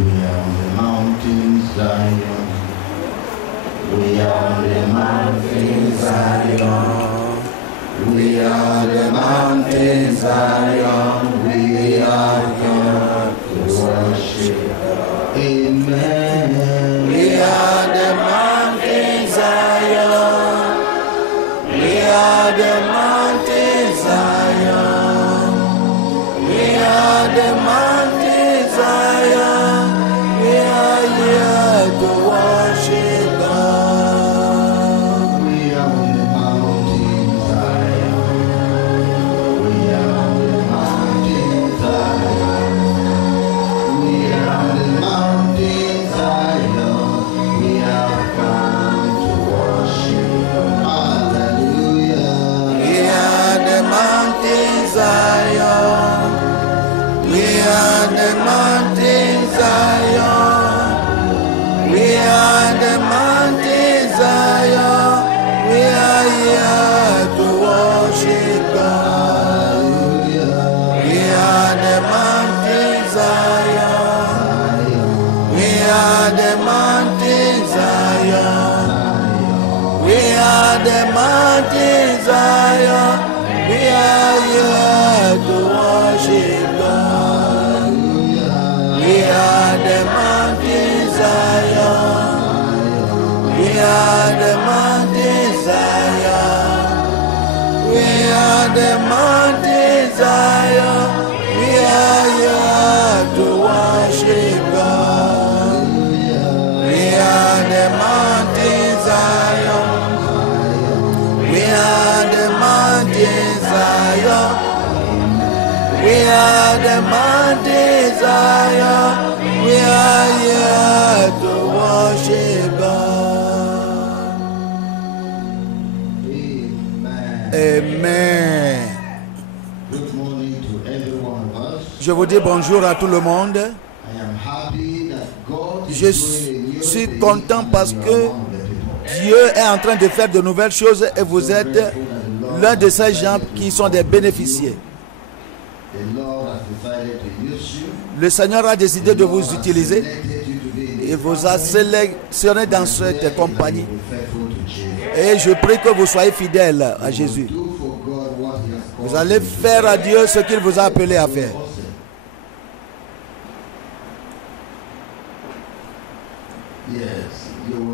We are on the mountain Zion. We are on the mountain Zion. We are on the mountain Zion. We are here to worship. Amen. We are the mountain Zion. We are the mountain Zion. We are the mountain Zion. We are here to worship God. We are on the mountain Zion. We are on the mountain Zion. We are on the mountain Zion. We have come to worship. Hallelujah. We are the mountain Zion. We are the mountain Zion. We are the mountain Zion. We are here to worship God. We are the mountain Zion. We are the mountain Zion. We are the mountain Zion. We are here to worship God. We are the mountain Zion. We are the mountain Zion. We are the mountain Zion. We are here to worship God. We are the mountain Zion. We are the mountain Zion. We are the mountain Zion. We are here to worship God. Amen. Good morning to every one of us. Je vous dis bonjour à tout le monde. I am happy that God Je suis content parce que Dieu est en train de faire de nouvelles choses et vous êtes l'un de ces gens qui sont des bénéficiaires. Le Seigneur a décidé de vous utiliser et vous a sélectionné dans cette compagnie. Et je prie que vous soyez fidèles à Jésus. Vous allez faire à Dieu ce qu'il vous a appelé à faire.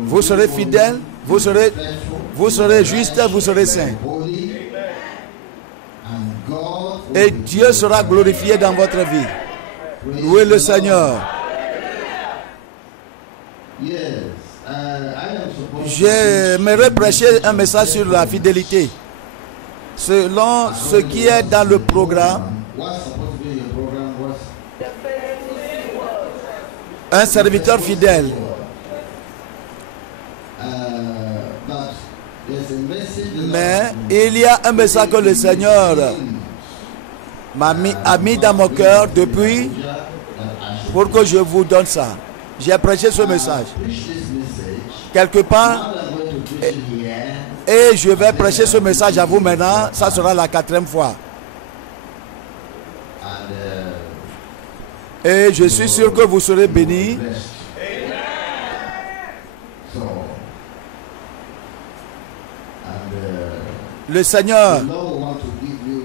Vous serez fidèles, vous serez juste, vous serez saints. Et Dieu sera glorifié dans votre vie. Louez le Seigneur. J'aimerais prêcher un message sur la fidélité. Selon ce qui est dans le programme, un serviteur fidèle. Mais il y a un message que le Seigneur a mis dans mon cœur depuis pour que je vous donne ça. J'ai prêché ce message quelque part et je vais prêcher ce message à vous maintenant. Ça sera la 4e fois. Et je suis sûr que vous serez bénis. Le Seigneur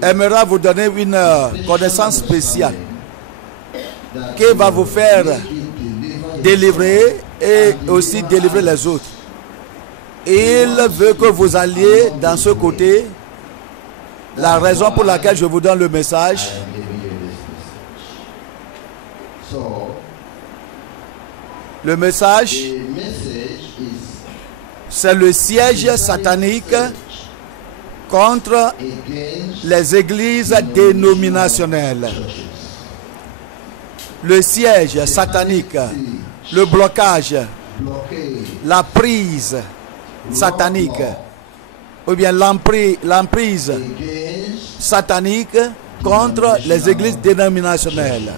aimera vous donner une connaissance spéciale qui va vous faire délivrer et aussi délivrer les autres. Il veut que vous alliez dans ce côté. La raison pour laquelle je vous donne le message, le message, c'est le siège satanique contre les églises dénominationnelles. Le siège satanique, le blocage, la prise satanique, ou bien l'emprise satanique contre les églises dénominationnelles.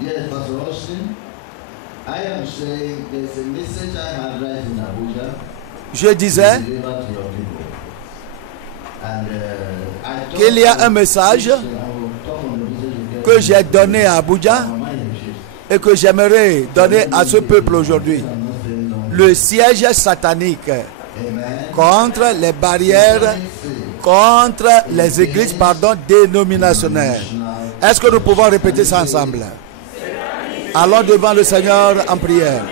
Yes, Pastor Austin. I am saying there's a message I had right in Abuja. Je disais, qu'il y a un message que j'ai donné à Abuja et que j'aimerais donner à ce peuple aujourd'hui. Le siège satanique contre les barrières, contre les églises, dénominationnelles. Est-ce que nous pouvons répéter ça ensemble? Allons devant le Seigneur en prière.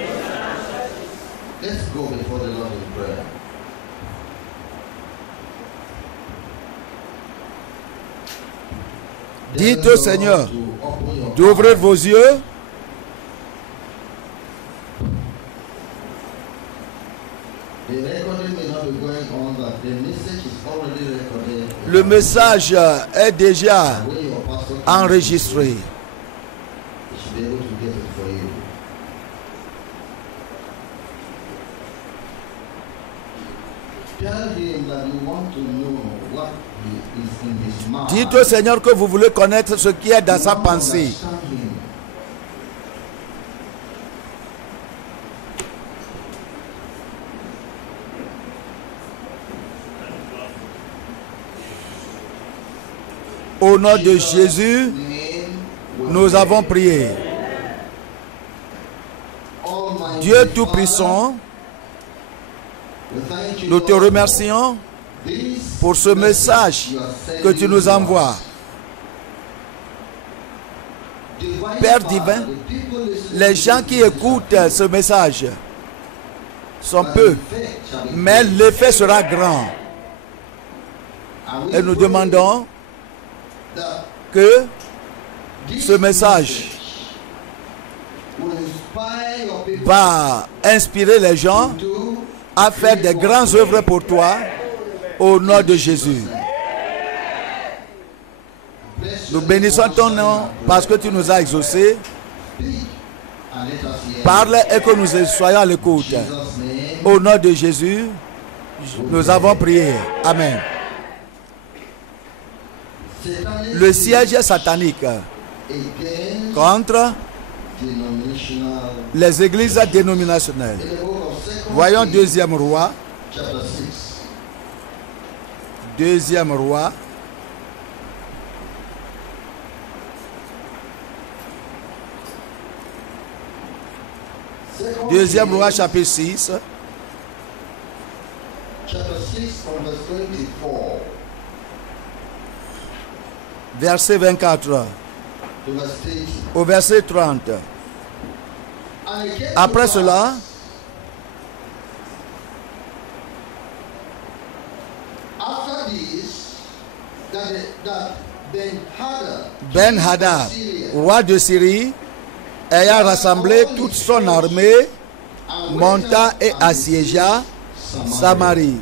Dites au Seigneur d'ouvrir vos yeux le message est déjà enregistré. Dites au Seigneur que vous voulez connaître ce qui est dans sa pensée. Au nom de Jésus, nous avons prié. Dieu Tout-Puissant, nous te remercions pour ce message que tu nous envoies. Père divin, les gens qui écoutent ce message sont peu, mais l'effet sera grand. Et nous demandons que ce message va inspirer les gens à faire des grandes œuvres pour toi au nom de Jésus. Nous bénissons ton nom parce que tu nous as exaucés. Parle et que nous soyons à l'écoute. Au nom de Jésus, nous avons prié. Amen. Le siège satanique contre les églises dénominationnelles. Voyons Deuxième Roi. Deuxième Roi. Deuxième Roi chapitre 6. Verset 24 au verset 30. Après cela, Ben-Hadad, roi de Syrie, ayant rassemblé toute son armée, monta et assiégea Samarie.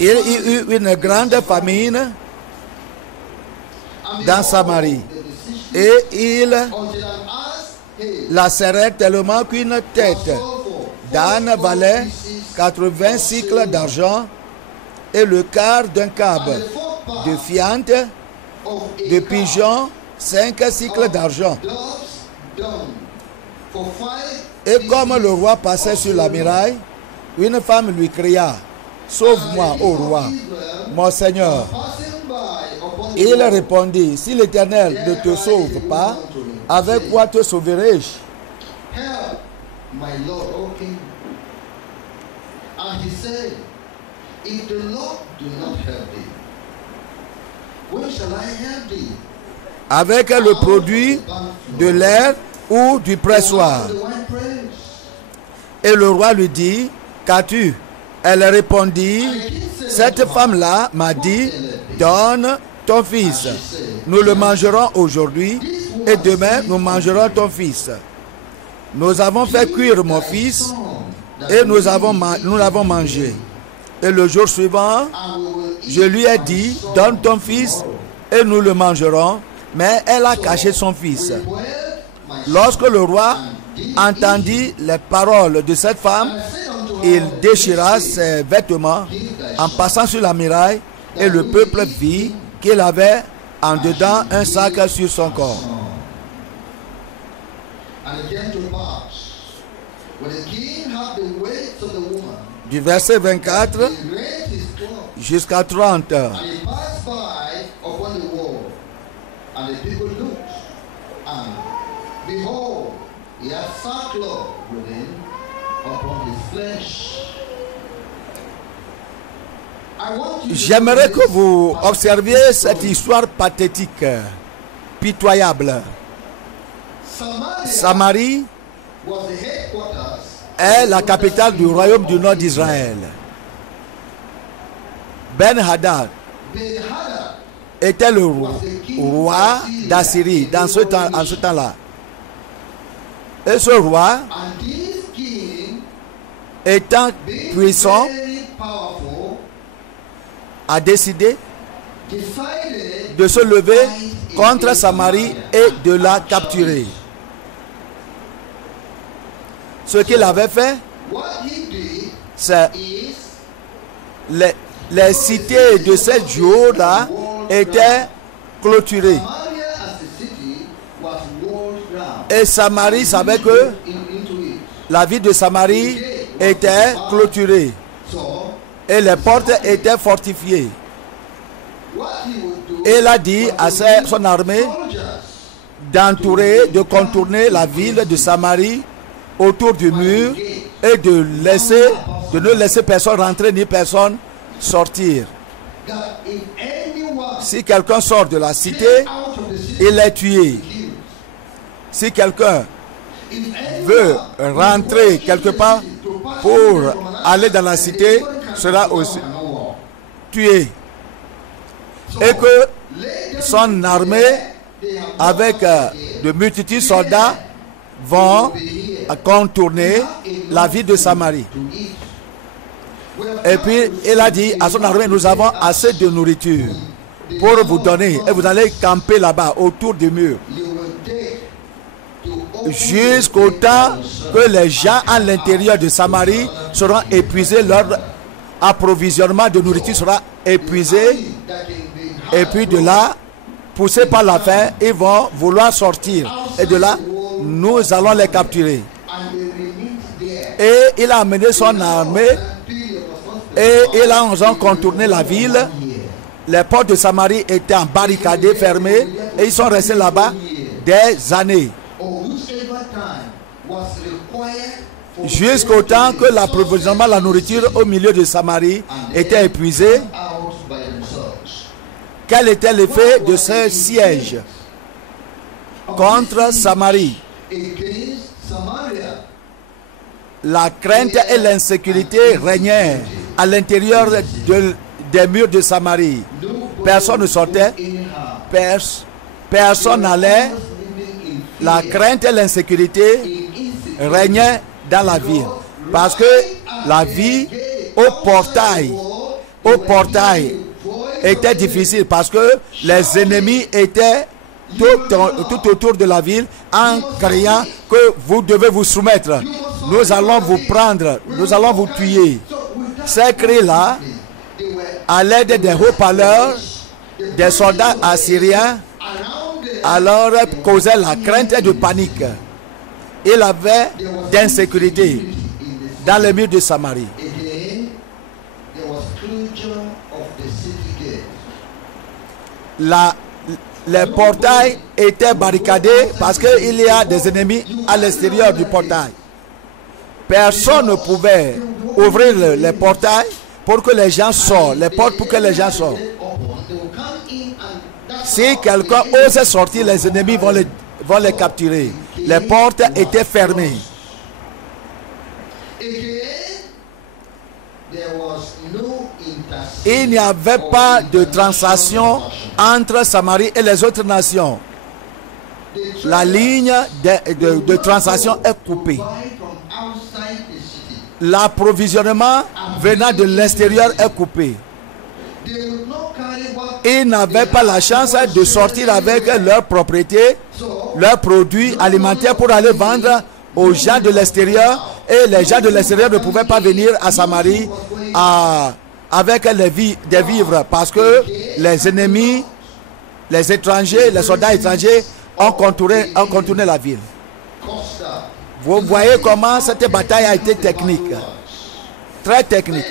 Il y eut une grande famine dans Samarie et il la serrait tellement qu'une tête d'âne valait 80 cycles d'argent et le quart d'un cab de fiente de pigeon 5 cycles d'argent. Et comme le roi passait sur la muraille, une femme lui cria: sauve-moi, ô roi, mon Seigneur. Il répondit: si l'Éternel ne te sauve pas, avec quoi te sauverai-je? Avec le produit de l'air ou du pressoir. Et le roi lui dit: qu'as-tu? Elle répondit: cette femme-là m'a dit, donne ton fils. Nous le mangerons aujourd'hui et demain nous mangerons ton fils. Nous avons fait cuire mon fils et nous l'avons mangé. Et le jour suivant, je lui ai dit, donne ton fils et nous le mangerons. Mais elle a caché son fils. Lorsque le roi entendit les paroles de cette femme, il déchira ses vêtements en passant sur la muraille et le peuple vit qu'il avait en dedans un sac sur son corps. du verset 24 jusqu'à 30. J'aimerais que vous observiez cette histoire pathétique, pitoyable. Samarie est la capitale du royaume du nord d'Israël. Ben-Hadad était le roi d'Assyrie en ce temps-là. Et ce roi, étant puissant, a décidé de se lever contre Samarie et de la capturer. Ce qu'il avait fait, c'est les cités de 7 jours-là étaient clôturées. Et Samarie savait que la ville de Samarie était clôturée. Et les portes étaient fortifiées. Et il a dit à son armée d'entourer, de contourner la ville de Samarie autour du mur et de ne laisser personne rentrer ni personne sortir. Si quelqu'un sort de la cité, il est tué. Si quelqu'un veut rentrer quelque part pour aller dans la cité, sera aussi tué. Et que son armée, avec de multitudes de soldats, vont contourner la ville de Samarie. Et puis il a dit à son armée, nous avons assez de nourriture pour vous donner, et vous allez camper là-bas autour du mur jusqu'au temps que les gens à l'intérieur de Samarie seront épuisés, leur approvisionnement de nourriture sera épuisé, et puis de là, poussés par la faim, ils vont vouloir sortir, et de là nous allons les capturer. Et il a amené son armée et ils ont contourné la ville. Les portes de Samarie étaient barricadées, fermées, et ils sont restés là-bas des années, jusqu'au temps que l'approvisionnement de la nourriture au milieu de Samarie était épuisé. Quel était l'effet de ce siège contre Samarie? La crainte et l'insécurité régnaient à l'intérieur des murs de Samarie. Personne ne sortait, personne n'allait. La crainte et l'insécurité régnaient dans la ville. Parce que la vie au portail était difficile, parce que les ennemis étaient tout autour de la ville en criant que vous devez vous soumettre. Nous allons vous prendre, nous allons vous tuer. Ces cris-là, à l'aide des haut-parleurs, des soldats assyriens, alors causaient la crainte et de panique. Il avait d'insécurité dans les murs de Samarie. Les portails étaient barricadés parce qu'il y a des ennemis à l'extérieur du portail. Personne ne pouvait ouvrir les portails pour que les gens sortent, les portes pour que les gens sortent. Si quelqu'un ose sortir, les ennemis vont les capturer. Les portes étaient fermées. Il n'y avait pas de transaction entre Samarie et les autres nations. La ligne de transaction est coupée. L'approvisionnement venant de l'extérieur est coupé. Ils n'avaient pas la chance de sortir avec leurs propriétés, leurs produits alimentaires pour aller vendre aux gens de l'extérieur. Et les gens de l'extérieur ne pouvaient pas venir à Samarie avec des vivres, parce que les ennemis, les étrangers, les soldats étrangers ont contourné la ville. Vous voyez comment cette bataille a été technique. Très technique.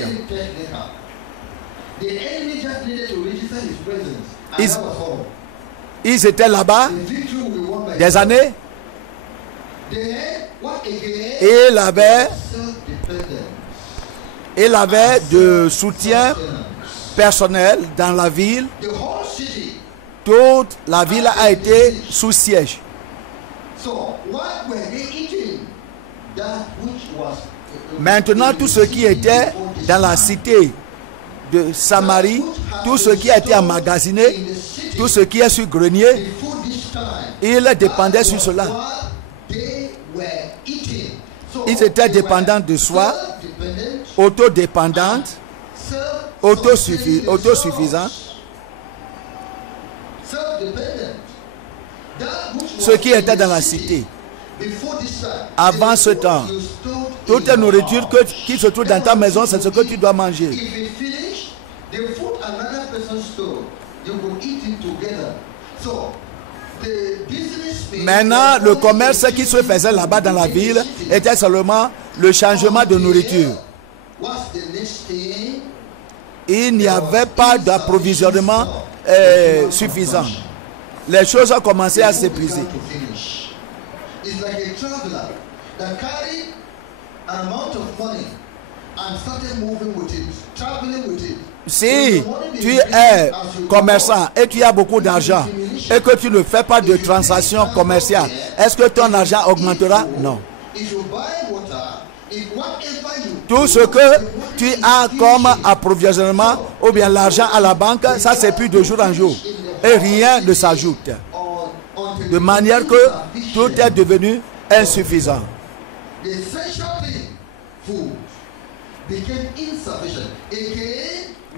Ils étaient là-bas des années et il avait de soutien personnel dans la ville. Toute la ville a été sous siège. Maintenant, tout ce qui était dans la cité de Samarie, tout ce qui a été emmagasiné, tout ce qui est sur grenier, il dépendait sur cela. Ils étaient dépendants de soi, autodépendants, autosuffisants. Ce qui était dans la cité. Avant ce temps, toute nourriture qui se trouve dans ta maison, c'est ce que tu dois manger. Maintenant, le commerce qui se faisait là-bas dans la ville était seulement le changement de nourriture. Il n'y avait pas d'approvisionnement suffisant. Les choses ont commencé à s'épuiser. Si tu es commerçant et tu as beaucoup d'argent et que tu ne fais pas de transactions commerciales, est-ce que ton argent augmentera? Non. Tout ce que tu as comme approvisionnement ou bien l'argent à la banque, ça s'épuise de jour en jour et rien ne s'ajoute. De manière que tout est devenu insuffisant.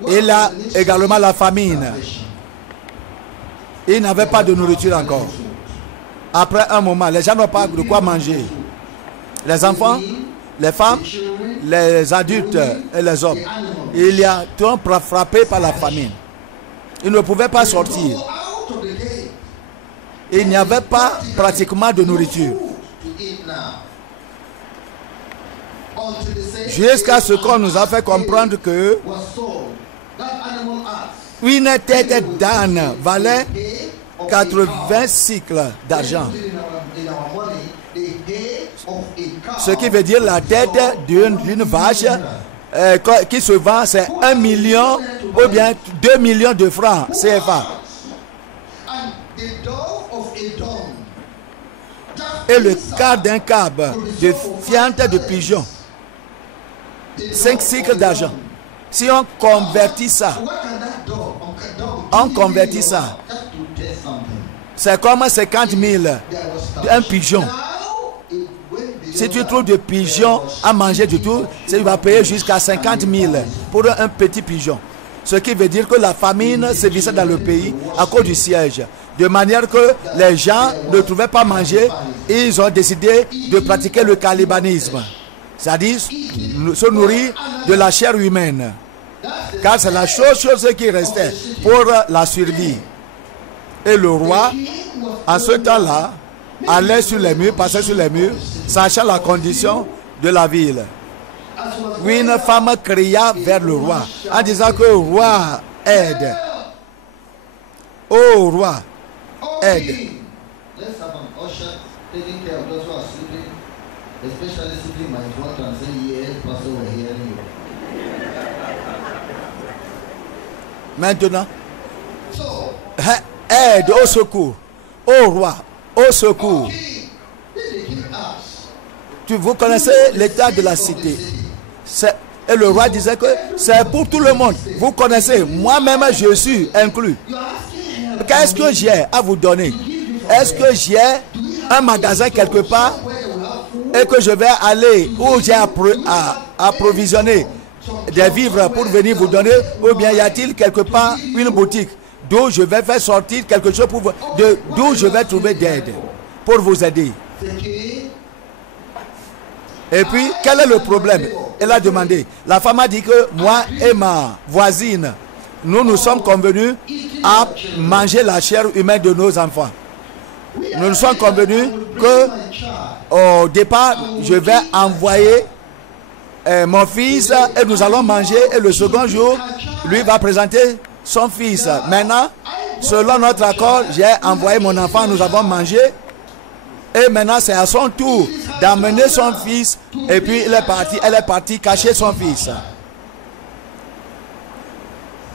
Il y a également la famine. Il n'avait pas de nourriture encore. Après un moment, les gens n'ont pas de quoi manger. Les enfants, les femmes, les adultes et les hommes. Il y a tout frappé par la famine. Ils ne pouvaient pas sortir. Il n'y avait pas pratiquement de nourriture. Jusqu'à ce qu'on nous a fait comprendre que une tête d'âne valait 80 cycles d'argent. Ce qui veut dire la tête d'une vache qui se vend, c'est 1 million ou bien 2 millions de francs CFA. Et le quart d'un cab de fiente de pigeon, 5 cycles d'argent. Si on convertit ça, c'est comme 50 000 un pigeon. Si tu trouves des pigeons à manger du tout, tu vas payer jusqu'à 50 000 pour un petit pigeon. Ce qui veut dire que la famine sévissait dans le pays à cause du siège. De manière que les gens ne trouvaient pas manger, ils ont décidé de pratiquer le cannibalisme. C'est-à-dire se nourrir de la chair humaine. Car c'est la chose qui restait pour la survie. Et le roi, en ce temps-là, allait sur les murs, passait sur les murs, sachant la condition de la ville. Oui, une femme cria vers le roi en disant que roi, aide. Oh roi, aide. Maintenant, aide, au secours. Oh roi, au secours. Vous connaissez l'état de la cité. Et le roi disait que c'est pour tout le monde. Vous connaissez, moi-même je suis inclus. Qu'est-ce que j'ai à vous donner? Est-ce que j'ai un magasin quelque part et que je vais aller où j'ai approvisionné des vivres pour venir vous donner, ou bien y a-t-il quelque part une boutique d'où je vais faire sortir quelque chose pour vous, d'où je vais trouver d'aide pour vous aider? Et puis, quel est le problème? Elle a demandé. La femme a dit que moi et ma voisine, nous sommes convenus à manger la chair humaine de nos enfants. Nous nous sommes convenus que au départ, je vais envoyer mon fils et nous allons manger. Et le second jour, lui va présenter son fils. Maintenant, selon notre accord, j'ai envoyé mon enfant, nous avons mangé. Et maintenant, c'est à son tour d'amener son fils. Et puis, elle est partie cacher son fils.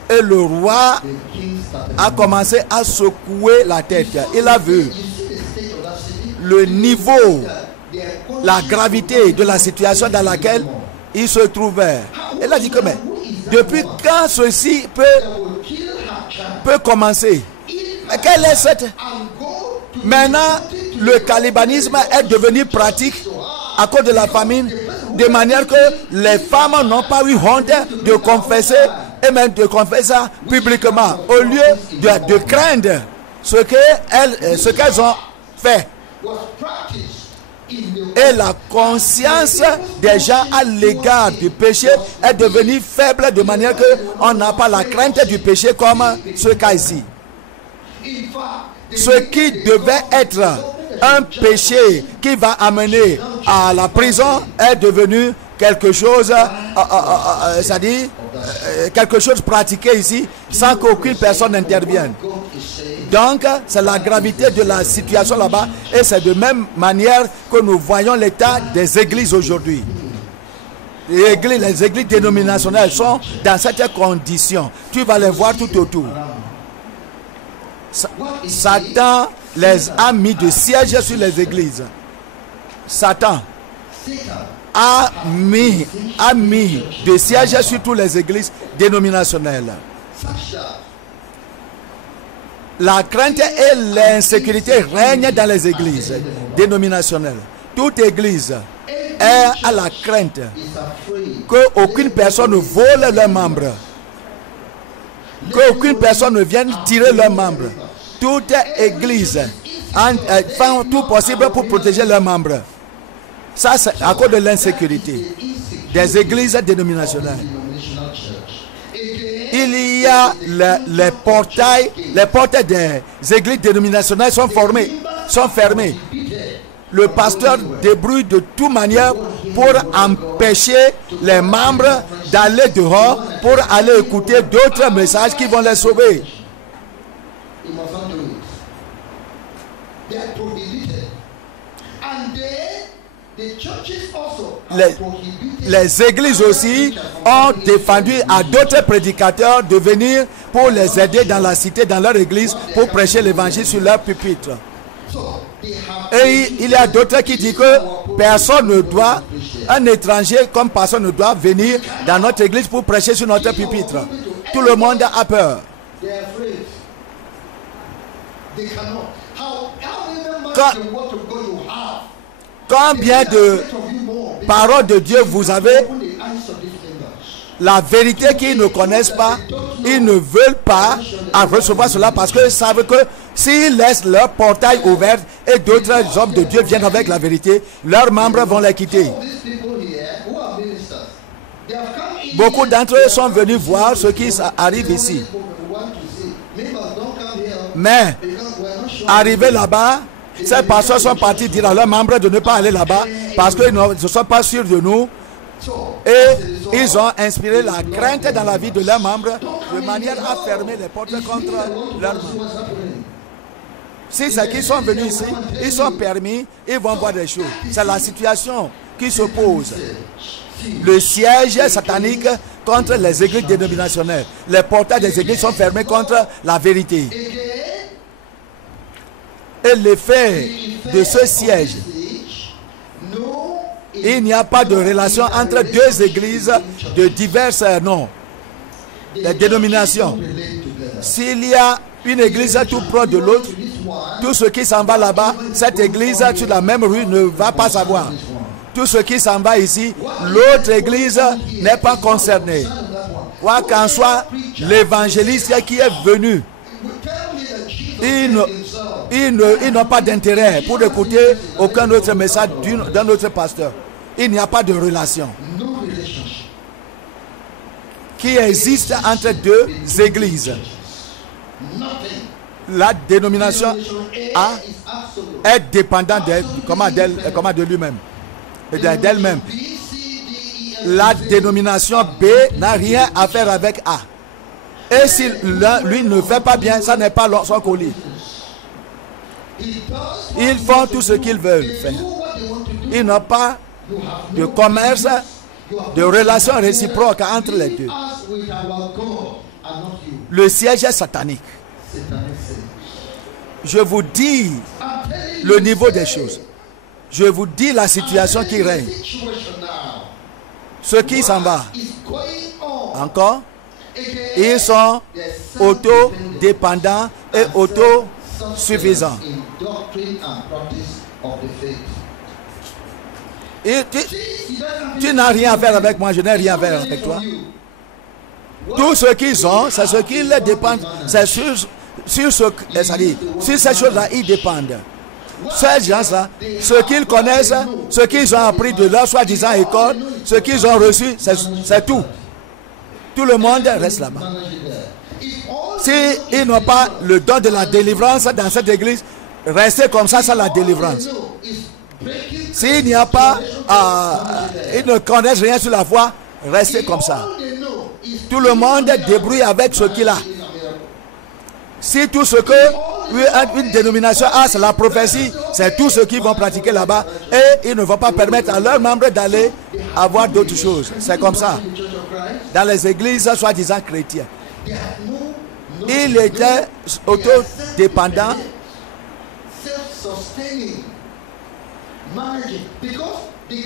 Et le roi a commencé à secouer la tête. Il a vu le niveau, la gravité de la situation dans laquelle il se trouvait. Il a dit que, mais depuis quand ceci peut commencer? Quelle est cette... Maintenant, le cannibalisme est devenu pratique à cause de la famine, de manière que les femmes n'ont pas eu honte de confesser et même de confesser publiquement, au lieu de craindre ce qu'elles ont fait. Et la conscience des gens à l'égard du péché est devenue faible, de manière qu'on n'a pas la crainte du péché comme ce cas ici. Ce qui devait être un péché qui va amener à la prison est devenu quelque chose, c'est-à-dire quelque chose pratiqué ici sans qu'aucune personne n'intervienne. Donc, c'est la gravité de la situation là-bas et c'est de même manière que nous voyons l'état des églises aujourd'hui. Les églises dénominationnelles sont dans cette condition. Tu vas les voir tout autour. Satan les a mis de siège sur les églises. Satan a mis de siège sur toutes les églises dénominationnelles. La crainte et l'insécurité règnent dans les églises dénominationnelles. Toute église est à la crainte qu'aucune personne ne vole leurs membres, qu'aucune personne ne vienne tirer leurs membres. Toute église fait tout possible pour protéger leurs membres. Ça, c'est à cause de l'insécurité des églises dénominationnelles. Il y a les portails, les portes des églises dénominationnelles sont fermées. Le pasteur débrouille de toute manière pour empêcher les membres d'aller dehors pour aller écouter d'autres messages qui vont les sauver. Les églises aussi ont défendu à d'autres prédicateurs de venir pour les aider dans la cité, dans leur église, pour prêcher l'évangile sur leur pupitre. Et il y a d'autres qui disent que personne ne doit, un étranger comme personne ne doit venir dans notre église pour prêcher sur notre pupitre. Tout le monde a peur. Combien de paroles de Dieu vous avez? La vérité qu'ils ne connaissent pas, ils ne veulent pas recevoir cela parce qu'ils savent que s'ils laissent leur portail ouvert et d'autres hommes de Dieu viennent avec la vérité, leurs membres vont les quitter. Beaucoup d'entre eux sont venus voir ce qui arrive ici. Mais, arrivés là-bas, ces pasteurs sont partis dire à leurs membres de ne pas aller là-bas parce qu'ils ne sont pas sûrs de nous. Et ils ont inspiré la crainte dans la vie de leurs membres de manière à fermer les portes contre leurs membres. Si c'est qu'ils sont venus ici, ils sont permis, ils vont voir des choses. C'est la situation qui se pose. Le siège satanique contre les églises dénominationnelles. Les portails des églises sont fermés contre la vérité. Et l'effet de ce siège, il n'y a pas de relation entre deux églises de diverses noms, des dénominations. S'il y a une église tout proche de l'autre, tout ce qui s'en va là-bas, cette église sur la même rue ne va pas savoir. Tout ce qui s'en va ici, l'autre église n'est pas concernée. Quoi qu'en soit, l'évangéliste qui est venu, ils n'ont pas d'intérêt pour écouter aucun autre message d'un autre pasteur. Il n'y a pas de relation qui existe entre deux églises. La dénomination A est dépendant de lui-même et d'elle-même. La dénomination B n'a rien à faire avec A. Et si lui ne fait pas bien, ça n'est pas son colis. Ils font tout ce qu'ils veulent faire. Ils n'ont pas de commerce, de relation réciproque entre les deux. Le siège est satanique. Je vous dis le niveau des choses. Je vous dis la situation qui règne. Ce qui s'en va. Encore, ils sont autodépendants et autosuffisants. Et tu n'as rien à faire avec moi, je n'ai rien à faire avec toi. Tout ce qu'ils ont, c'est ce qu'ils dépendent. C'est sur ces choses-là, ils dépendent. Ces gens-là, ce qu'ils connaissent, ce qu'ils ont appris de leur soi-disant école, ce qu'ils ont reçu, c'est tout. Tout le monde reste là-bas. S'ils n'ont pas le don de la délivrance dans cette église, restez comme ça sans la délivrance. S'il n'y a pas, ils ne connaissent rien sur la foi, restez comme ça. Tout le monde débrouille avec ce qu'il a. Si tout ce que une dénomination a, c'est la prophétie, c'est tout ce qu'ils vont pratiquer là-bas, et ils ne vont pas permettre à leurs membres d'aller avoir d'autres choses. C'est comme ça. Dans les églises soi-disant chrétiennes, il était autodépendant.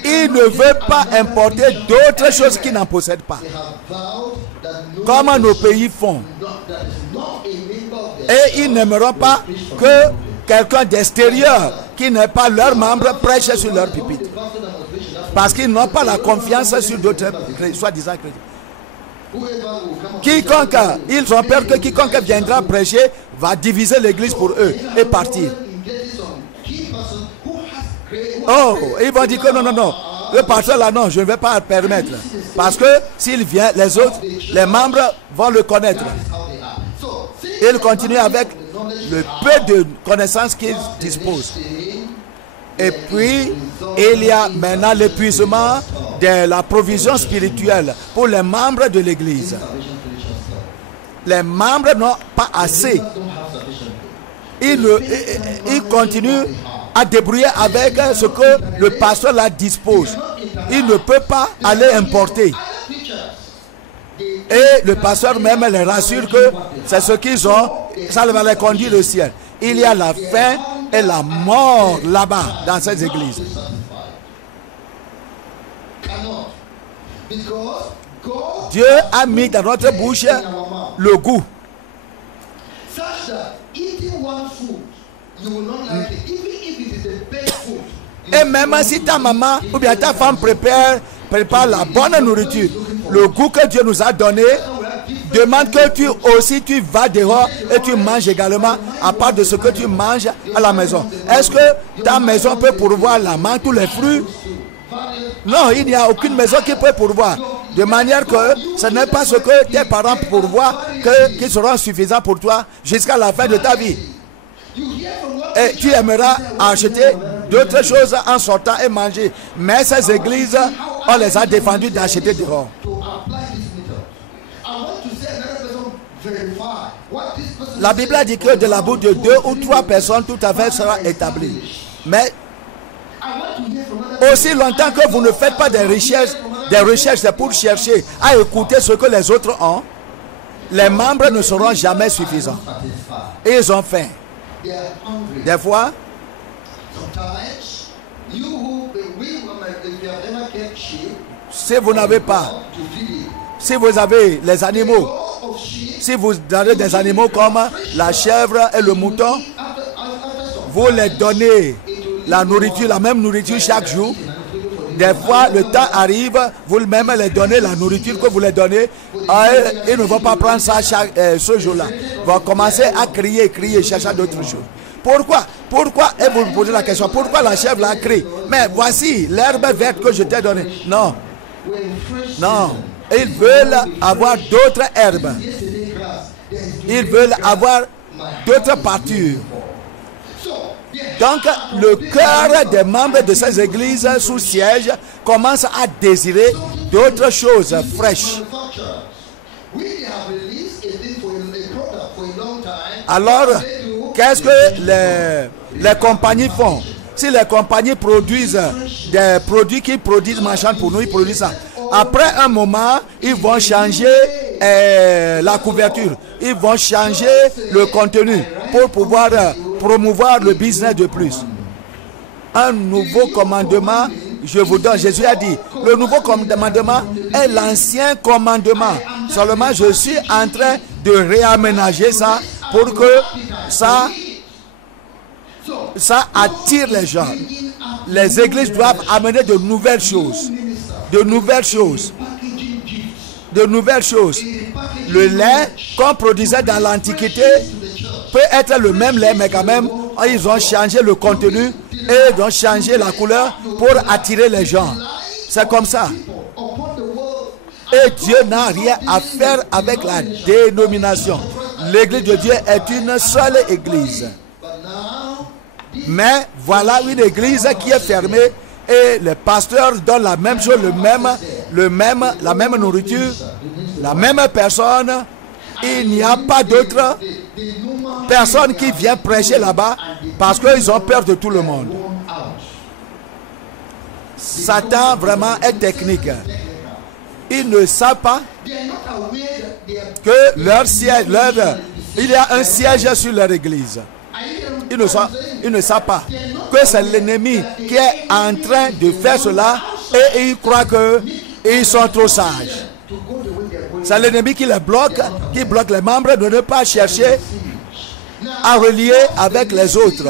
Il ne veut pas importer d'autres choses qu'il n'en possède pas. Comme nos pays font. Et ils n'aimeront pas que quelqu'un d'extérieur qui n'est pas leur membre prêche sur leur pupitre. Parce qu'ils n'ont pas la confiance sur d'autres soi-disant chrétiens. Quiconque, ils ont peur que quiconque viendra prêcher va diviser l'église pour eux et partir. Oh, ils vont dire que non. Le pasteur là, non, je ne vais pas le permettre. Parce que s'il vient, les autres, les membres vont le connaître. Ils continuent avec le peu de connaissances qu'ils disposent. Et puis, il y a maintenant l'épuisement de la provision spirituelle pour les membres de l'église. Les membres n'ont pas assez. Ils continuent à débrouiller avec ce que le pasteur la dispose. Il ne peut pas aller importer. Et le pasteur même les rassure que c'est ce qu'ils ont, ça va les conduire au ciel. Il y a la faim et la mort là-bas, dans cette église. Dieu a mis dans notre bouche le goût. Et même si ta maman ou bien ta femme prépare la bonne nourriture, le goût que Dieu nous a donné, demande que tu vas dehors et tu manges également à part de ce que tu manges à la maison. Est-ce que ta maison peut pourvoir la mangue, tous les fruits? Non, il n'y a aucune maison qui peut pourvoir. De manière que ce n'est pas ce que tes parents pourvoient qui seront suffisants pour toi jusqu'à la fin de ta vie. Et tu aimeras acheter d'autres choses en sortant et manger. Mais ces églises, on les a défendues d'acheter dehors. La Bible a dit que de la bouche de 2 ou 3 personnes, tout à fait sera établi. Mais aussi longtemps que vous ne faites pas des recherches pour chercher à écouter ce que les autres ont, les membres ne seront jamais suffisants. Et ils ont faim. Des fois, si vous n'avez pas, si vous avez les animaux, si vous avez des animaux comme la chèvre et le mouton, vous les donnez la nourriture, la même nourriture chaque jour. Des fois, le temps arrive, vous-même les donnez la nourriture que vous les donnez. Ils ne vont pas prendre ça ce jour-là. Ils vont commencer à crier, chercher d'autres choses. Pourquoi? Et vous vous posez la question, pourquoi la chèvre la crie? Mais voici l'herbe verte que je t'ai donnée. Non. Ils veulent avoir d'autres herbes. Ils veulent avoir d'autres pâtures. Donc, le cœur des membres de ces églises sous siège commence à désirer d'autres choses fraîches. Alors, qu'est-ce que les compagnies font? Si les compagnies produisent des produits qui produisent machin pour nous, ils produisent ça. Après un moment, ils vont changer la couverture. Ils vont changer le contenu pour pouvoir promouvoir le business de plus. Un nouveau commandement, je vous donne. Jésus a dit, le nouveau commandement est l'ancien commandement. Seulement, je suis en train de réaménager ça pour que ça attire les gens. Les églises doivent amener de nouvelles choses. De nouvelles choses. De nouvelles choses. Le lait qu'on produisait dans l'Antiquité peut être le même lait, mais quand même, ils ont changé le contenu et ils ont changé la couleur pour attirer les gens. C'est comme ça. Et Dieu n'a rien à faire avec la dénomination. L'église de Dieu est une seule église. Mais voilà une église qui est fermée et les pasteurs donnent la même chose, la même nourriture, la même personne. Il n'y a pas d'autre personne qui vient prêcher là-bas parce qu'ils ont peur de tout le monde. Satan vraiment est technique. Ils ne savent pas que leur siège, il y a un siège sur leur église. Ils ne savent pas que c'est l'ennemi qui est en train de faire cela et ils croient qu'ils sont trop sages. C'est l'ennemi qui les bloque, qui bloque les membres de ne pas chercher à relier avec les autres.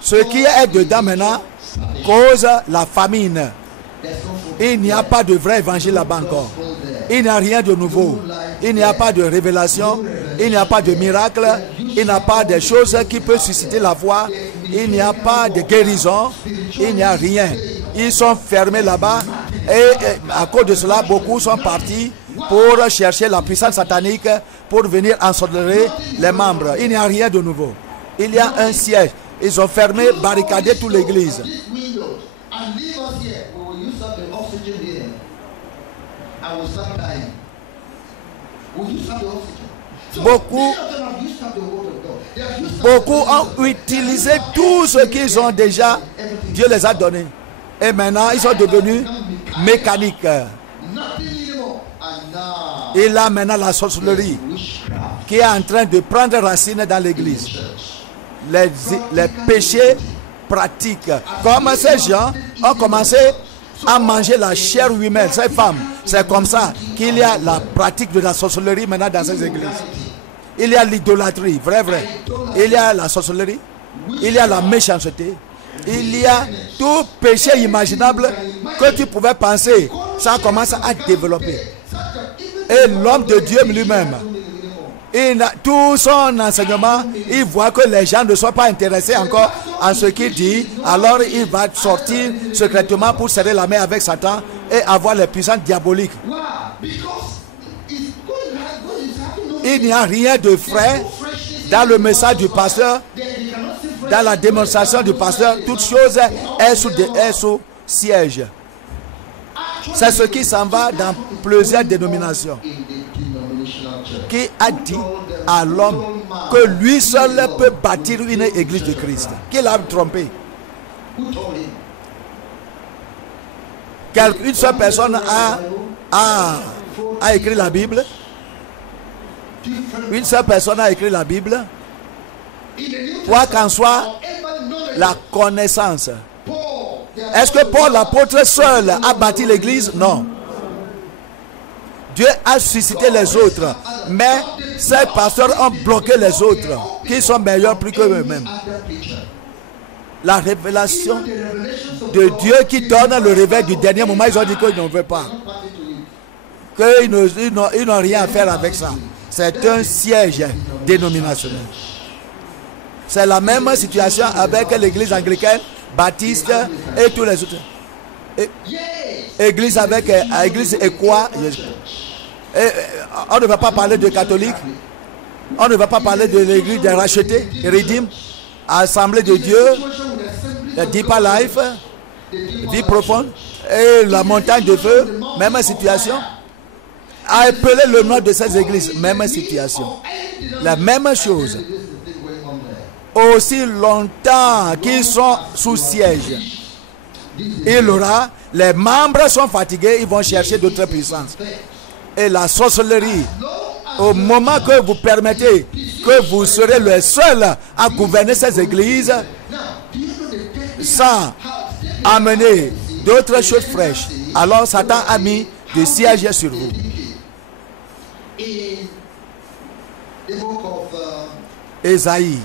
Ce qui est dedans maintenant cause la famine. Il n'y a pas de vrai évangile là-bas encore. Il n'y a rien de nouveau. Il n'y a pas de révélation. Il n'y a pas de miracle. Il n'y a pas de choses qui peuvent susciter la foi. Il n'y a pas de guérison. Il n'y a rien. Ils sont fermés là-bas. Et à cause de cela, beaucoup sont partis pour chercher la puissance satanique pour venir ensorceler les membres. Il n'y a rien de nouveau. Il y a un siège. Ils ont fermé, barricadé toute l'église. Beaucoup ont utilisé tout ce qu'ils ont déjà. Dieu les a donnés. Et maintenant, ils sont devenus mécaniques. Et là, maintenant, la sorcellerie qui est en train de prendre racine dans l'église. Les péchés pratiques. Comme ces gens ont commencé à manger la chair humaine, ces femmes. C'est comme ça qu'il y a la pratique de la sorcellerie maintenant dans ces églises. Il y a l'idolâtrie, vrai. Il y a la sorcellerie. Il y a la méchanceté. Il y a tout péché imaginable que tu pouvais penser. Ça commence à développer. Et l'homme de Dieu lui-même, tout son enseignement, il voit que les gens ne sont pas intéressés encore en ce qu'il dit. Alors il va sortir secrètement pour serrer la main avec Satan et avoir les puissances diaboliques. Il n'y a rien de frais dans le message du pasteur, dans la démonstration du pasteur. Toute chose est sous siège. C'est ce qui s'en va dans plusieurs dénominations. Qui a dit à l'homme que lui seul peut bâtir une église de Christ. Qui l'a trompé? Une seule personne a écrit la Bible. Une seule personne a écrit la Bible. Quoi qu'en soit la connaissance. Est-ce que Paul l'apôtre seul a bâti l'église? Non. Dieu a suscité les autres, mais ces pasteurs ont bloqué les autres, qui sont meilleurs plus que eux-mêmes. La révélation de Dieu qui donne le réveil du dernier moment, ils ont dit qu'ils n'en veulent pas. Qu'ils n'ont rien à faire avec ça. C'est un siège dénominationnel. C'est la même situation avec l'église anglicane, baptiste et tous les autres. Église et quoi? On ne va pas parler de catholiques. On ne va pas parler de l'église des rachetés, Redeem. Assemblée de Dieu, la Deeper Life, vie profonde, et la montagne de feu, même situation. Appelez le nom de ces églises, même situation. La même chose. Aussi longtemps qu'ils sont sous siège, il aura, les membres sont fatigués, ils vont chercher d'autres puissances. Et la sorcellerie, au moment que vous permettez que vous serez le seul à gouverner ces églises, sans amener d'autres choses fraîches, alors Satan a mis du siège sur vous. Ésaïe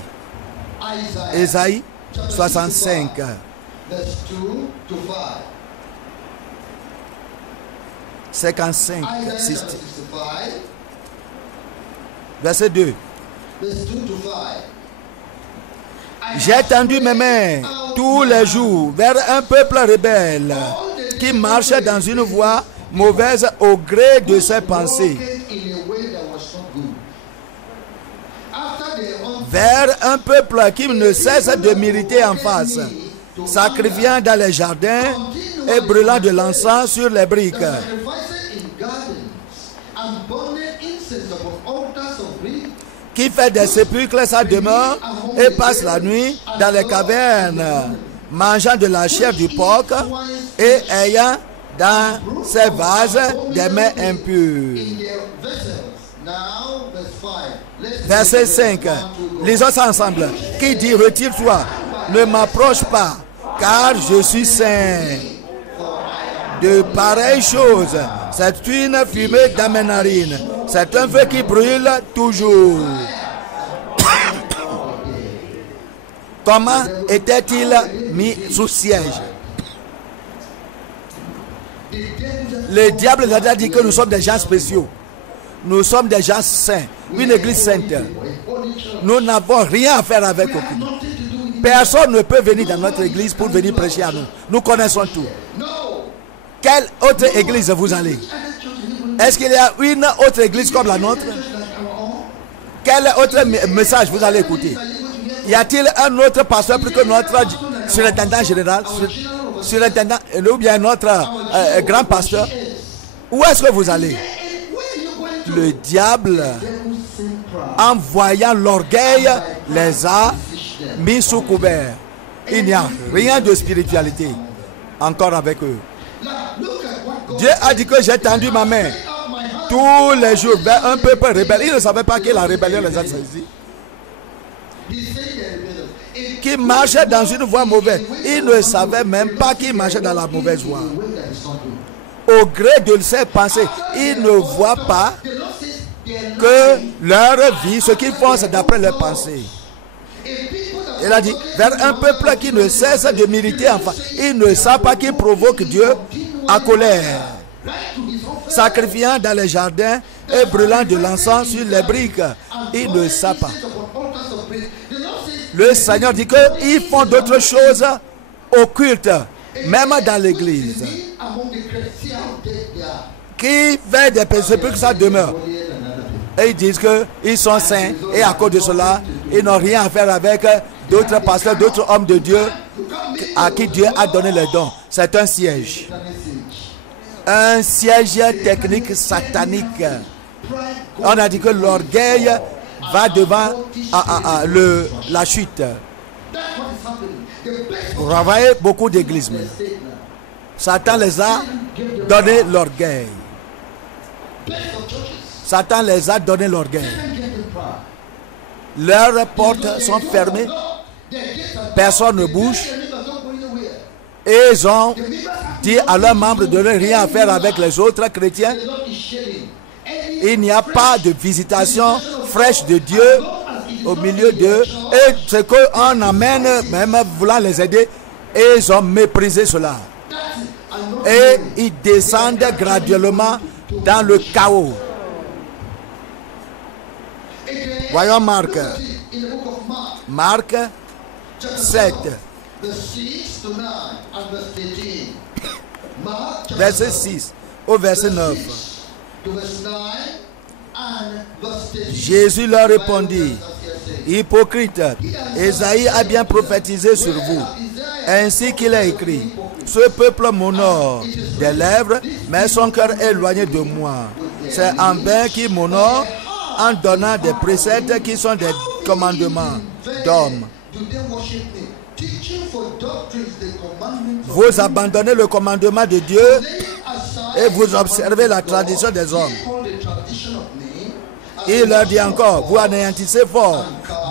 65. Verse 2 to 5. 55, Isaiah 60. 65, Verset 2. verse 2 to 5. J'ai tendu mes mains tous les jours vers un peuple rebelle qui marchait dans une voie mauvaise au gré de ses pensées, vers un peuple qui ne cesse de m'irriter en face, sacrifiant dans les jardins et brûlant de l'encens sur les briques, qui fait des sépulcres sa demeure et passe la nuit dans les cavernes, mangeant de la chair du porc et ayant dans ses vases des mains impures. Verset 5. Lisons ça ensemble. Qui dit: retire-toi, ne m'approche pas, car je suis saint. De pareilles choses, c'est une fumée dans mes narines, c'est un feu qui brûle toujours. Comment était-il mis sous siège? Le diable nous a dit que nous sommes des gens spéciaux. Nous sommes des gens saints, une église sainte. Nous n'avons rien à faire avec aucune. Personne ne peut venir dans notre église pour venir prêcher à nous. Nous connaissons tout. Quelle autre église vous allez? Est-ce qu'il y a une autre église comme la nôtre? Quel autre message vous allez écouter? Y a-t-il un autre pasteur plus que notre surintendant général, surintendant, ou bien notre grand pasteur? Où est-ce que vous allez? Le diable, en voyant l'orgueil, les a mis sous couvert. Il n'y a rien de spiritualité encore avec eux. Dieu a dit que j'ai tendu ma main tous les jours vers un peuple rebelle. Il ne savait pas que la rébellion les a saisis. Qui marchait dans une voie mauvaise. Il ne savait même pas qu'il marchait dans la mauvaise voie. Au gré de ses pensées, il ne voit pas que leur vie, ce qu'ils font, c'est d'après leurs pensées. Il a dit, vers un peuple qui ne cesse de m'irriter en face. Il ne sait pas qu'il provoque Dieu à colère, sacrifiant dans les jardins et brûlant de l'encens sur les briques. Il ne sait pas. Le Seigneur dit qu'ils font d'autres choses occultes, même dans l'église. Qui fait des péchés pour que ça demeure. Et ils disent qu'ils sont saints et à cause de cela, ils n'ont rien à faire avec d'autres pasteurs, d'autres hommes de Dieu à qui Dieu a donné les dons. C'est un siège. Un siège technique satanique. On a dit que l'orgueil va devant la chute. Vous voyez beaucoup d'églises. Satan les a donné l'orgueil. Satan les a donné l'orgueil. Leurs portes sont fermées. Personne ne bouge. Et ils ont dit à leurs membres de ne rien faire avec les autres chrétiens. Il n'y a pas de visitation fraîche de Dieu au milieu d'eux. Et ce qu'on amène, même voulant les aider, et ils ont méprisé cela. Et ils descendent graduellement dans le chaos. Voyons Marc. Marc 7. Verset 6 au verset 9. Jésus leur répondit: Hypocrite, Ésaïe a bien prophétisé sur vous, ainsi qu'il est écrit. Ce peuple m'honore des lèvres, mais son cœur est éloigné de moi. C'est en vain qu'il m'honore en donnant des préceptes qui sont des commandements d'hommes. Vous abandonnez le commandement de Dieu et vous observez la tradition des hommes. Il leur dit encore, vous anéantissez fort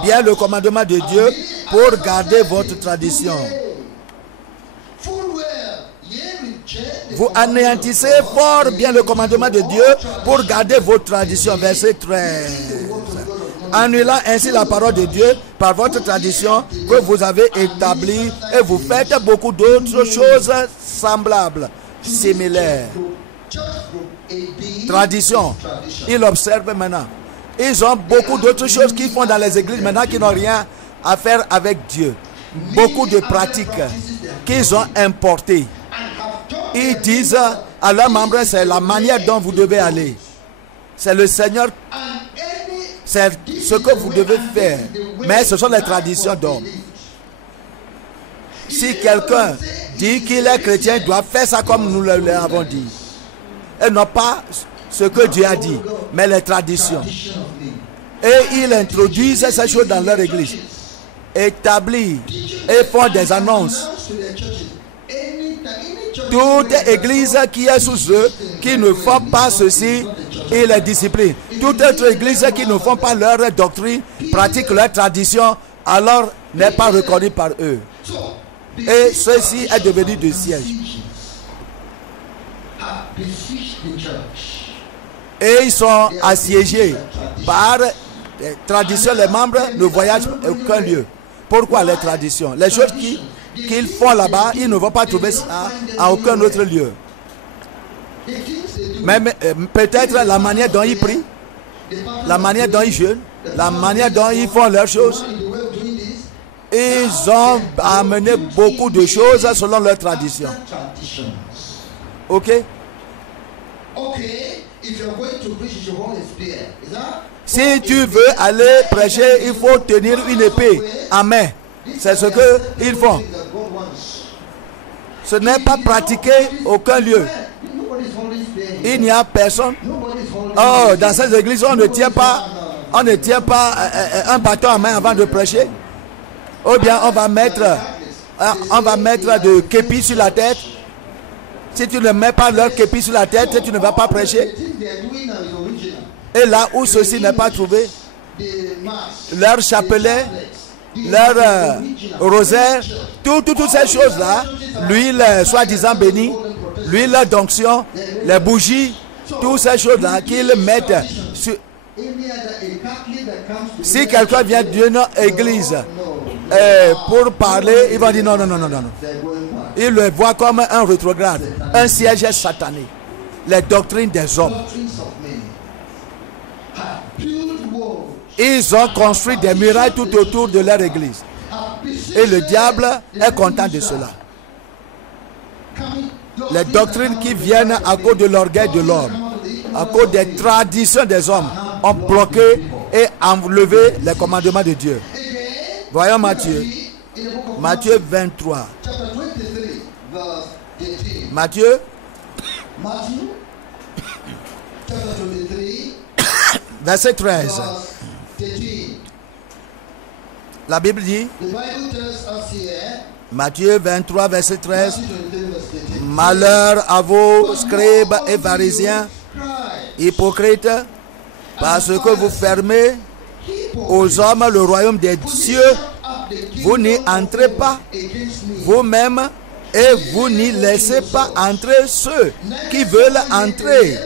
bien le commandement de Dieu pour garder votre tradition. Vous anéantissez fort bien le commandement de Dieu pour garder votre tradition. Verset 13. Annulant ainsi la parole de Dieu par votre tradition que vous avez établie, et vous faites beaucoup d'autres choses semblables, similaires. Tradition. Ils observent maintenant. Ils ont beaucoup d'autres choses qu'ils font dans les églises maintenant qui n'ont rien à faire avec Dieu. Beaucoup de pratiques qu'ils ont importées. Ils disent à leurs membres, c'est la manière dont vous devez aller. C'est le Seigneur, c'est ce que vous devez faire. Mais ce sont les traditions d'hommes. Si quelqu'un dit qu'il est chrétien, il doit faire ça comme nous l'avons dit. Et non pas ce que Dieu a dit, mais les traditions. Et ils introduisent ces choses dans leur église. Établis et font des annonces. Toute église qui est sous eux, qui ne font pas ceci, ils les disciplinent. Toute autre église qui ne font pas leur doctrine, pratique leur tradition, alors n'est pas reconnue par eux. Et ceci est devenu de siège. Et ils sont assiégés par les traditions. Les membres ne voyagent à aucun lieu. Pourquoi les traditions? Les choses qu'ils font là-bas, ils ne vont pas trouver ça à aucun autre lieu. Mais peut-être la manière dont ils prient, la manière dont ils jeûnent, la manière dont ils font leurs choses. Ils ont amené beaucoup de choses selon leur tradition. Ok? Si tu veux aller prêcher, il faut tenir une épée en main. C'est ce qu'ils font. Ce n'est pas pratiqué aucun lieu. Il n'y a personne. Oh, dans ces églises, on ne tient pas un bâton en main avant de prêcher. Ou bien on va mettre de képi sur la tête. Si tu ne mets pas leur képi sur la tête, tu ne vas pas prêcher. Et là où ceci n'est pas trouvé, leur chapelet, leur rosaire, toutes ces choses-là, l'huile soi-disant bénie, l'huile d'onction, les bougies, toutes ces choses-là qu'ils mettent sur... Si quelqu'un vient d'une église pour parler, ils vont dire non. Ils le voient comme un rétrograde, un siège satané. Les doctrines des hommes. Ils ont construit des murailles tout autour de leur église. Et le diable est content de cela. Les doctrines qui viennent à cause de l'orgueil de l'homme, à cause des traditions des hommes, ont bloqué et enlevé les commandements de Dieu. Voyons Matthieu 23. Matthieu verset 13. La Bible dit, Matthieu 23 verset 13, malheur à vous scribes et pharisiens hypocrites, parce que vous fermez aux hommes le royaume des cieux, vous n'y entrez pas vous-même et vous n'y laissez pas entrer ceux qui veulent entrer.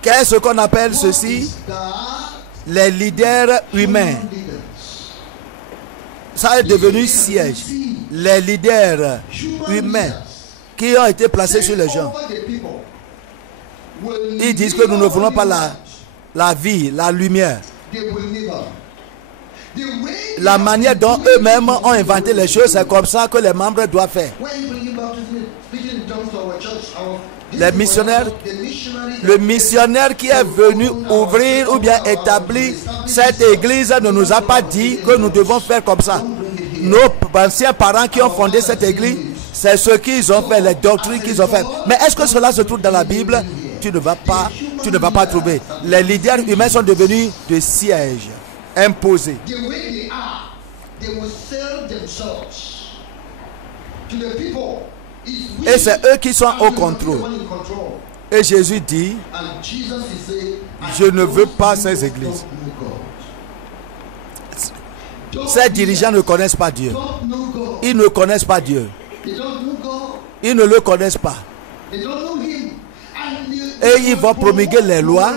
Qu'est-ce qu'on appelle ceci? Les leaders humains. Ça est devenu siège. Les leaders humains qui ont été placés sur les gens. Ils disent que nous ne voulons pas la vie, la lumière. La manière dont eux-mêmes ont inventé les choses, c'est comme ça que les membres doivent faire. Les missionnaires, le missionnaire qui est venu ouvrir ou bien établir cette église ne nous a pas dit que nous devons faire comme ça. Nos anciens parents qui ont fondé cette église, c'est ce qu'ils ont fait, les doctrines qu'ils ont fait. Mais est-ce que cela se trouve dans la Bible? Tu ne vas pas trouver. Les leaders humains sont devenus de sièges imposés. Et c'est eux qui sont au contrôle. Et Jésus dit, je ne veux pas ces églises. Ces dirigeants ne connaissent pas Dieu. Ils ne connaissent pas Dieu. Ils ne le connaissent pas. Et ils vont promulguer les lois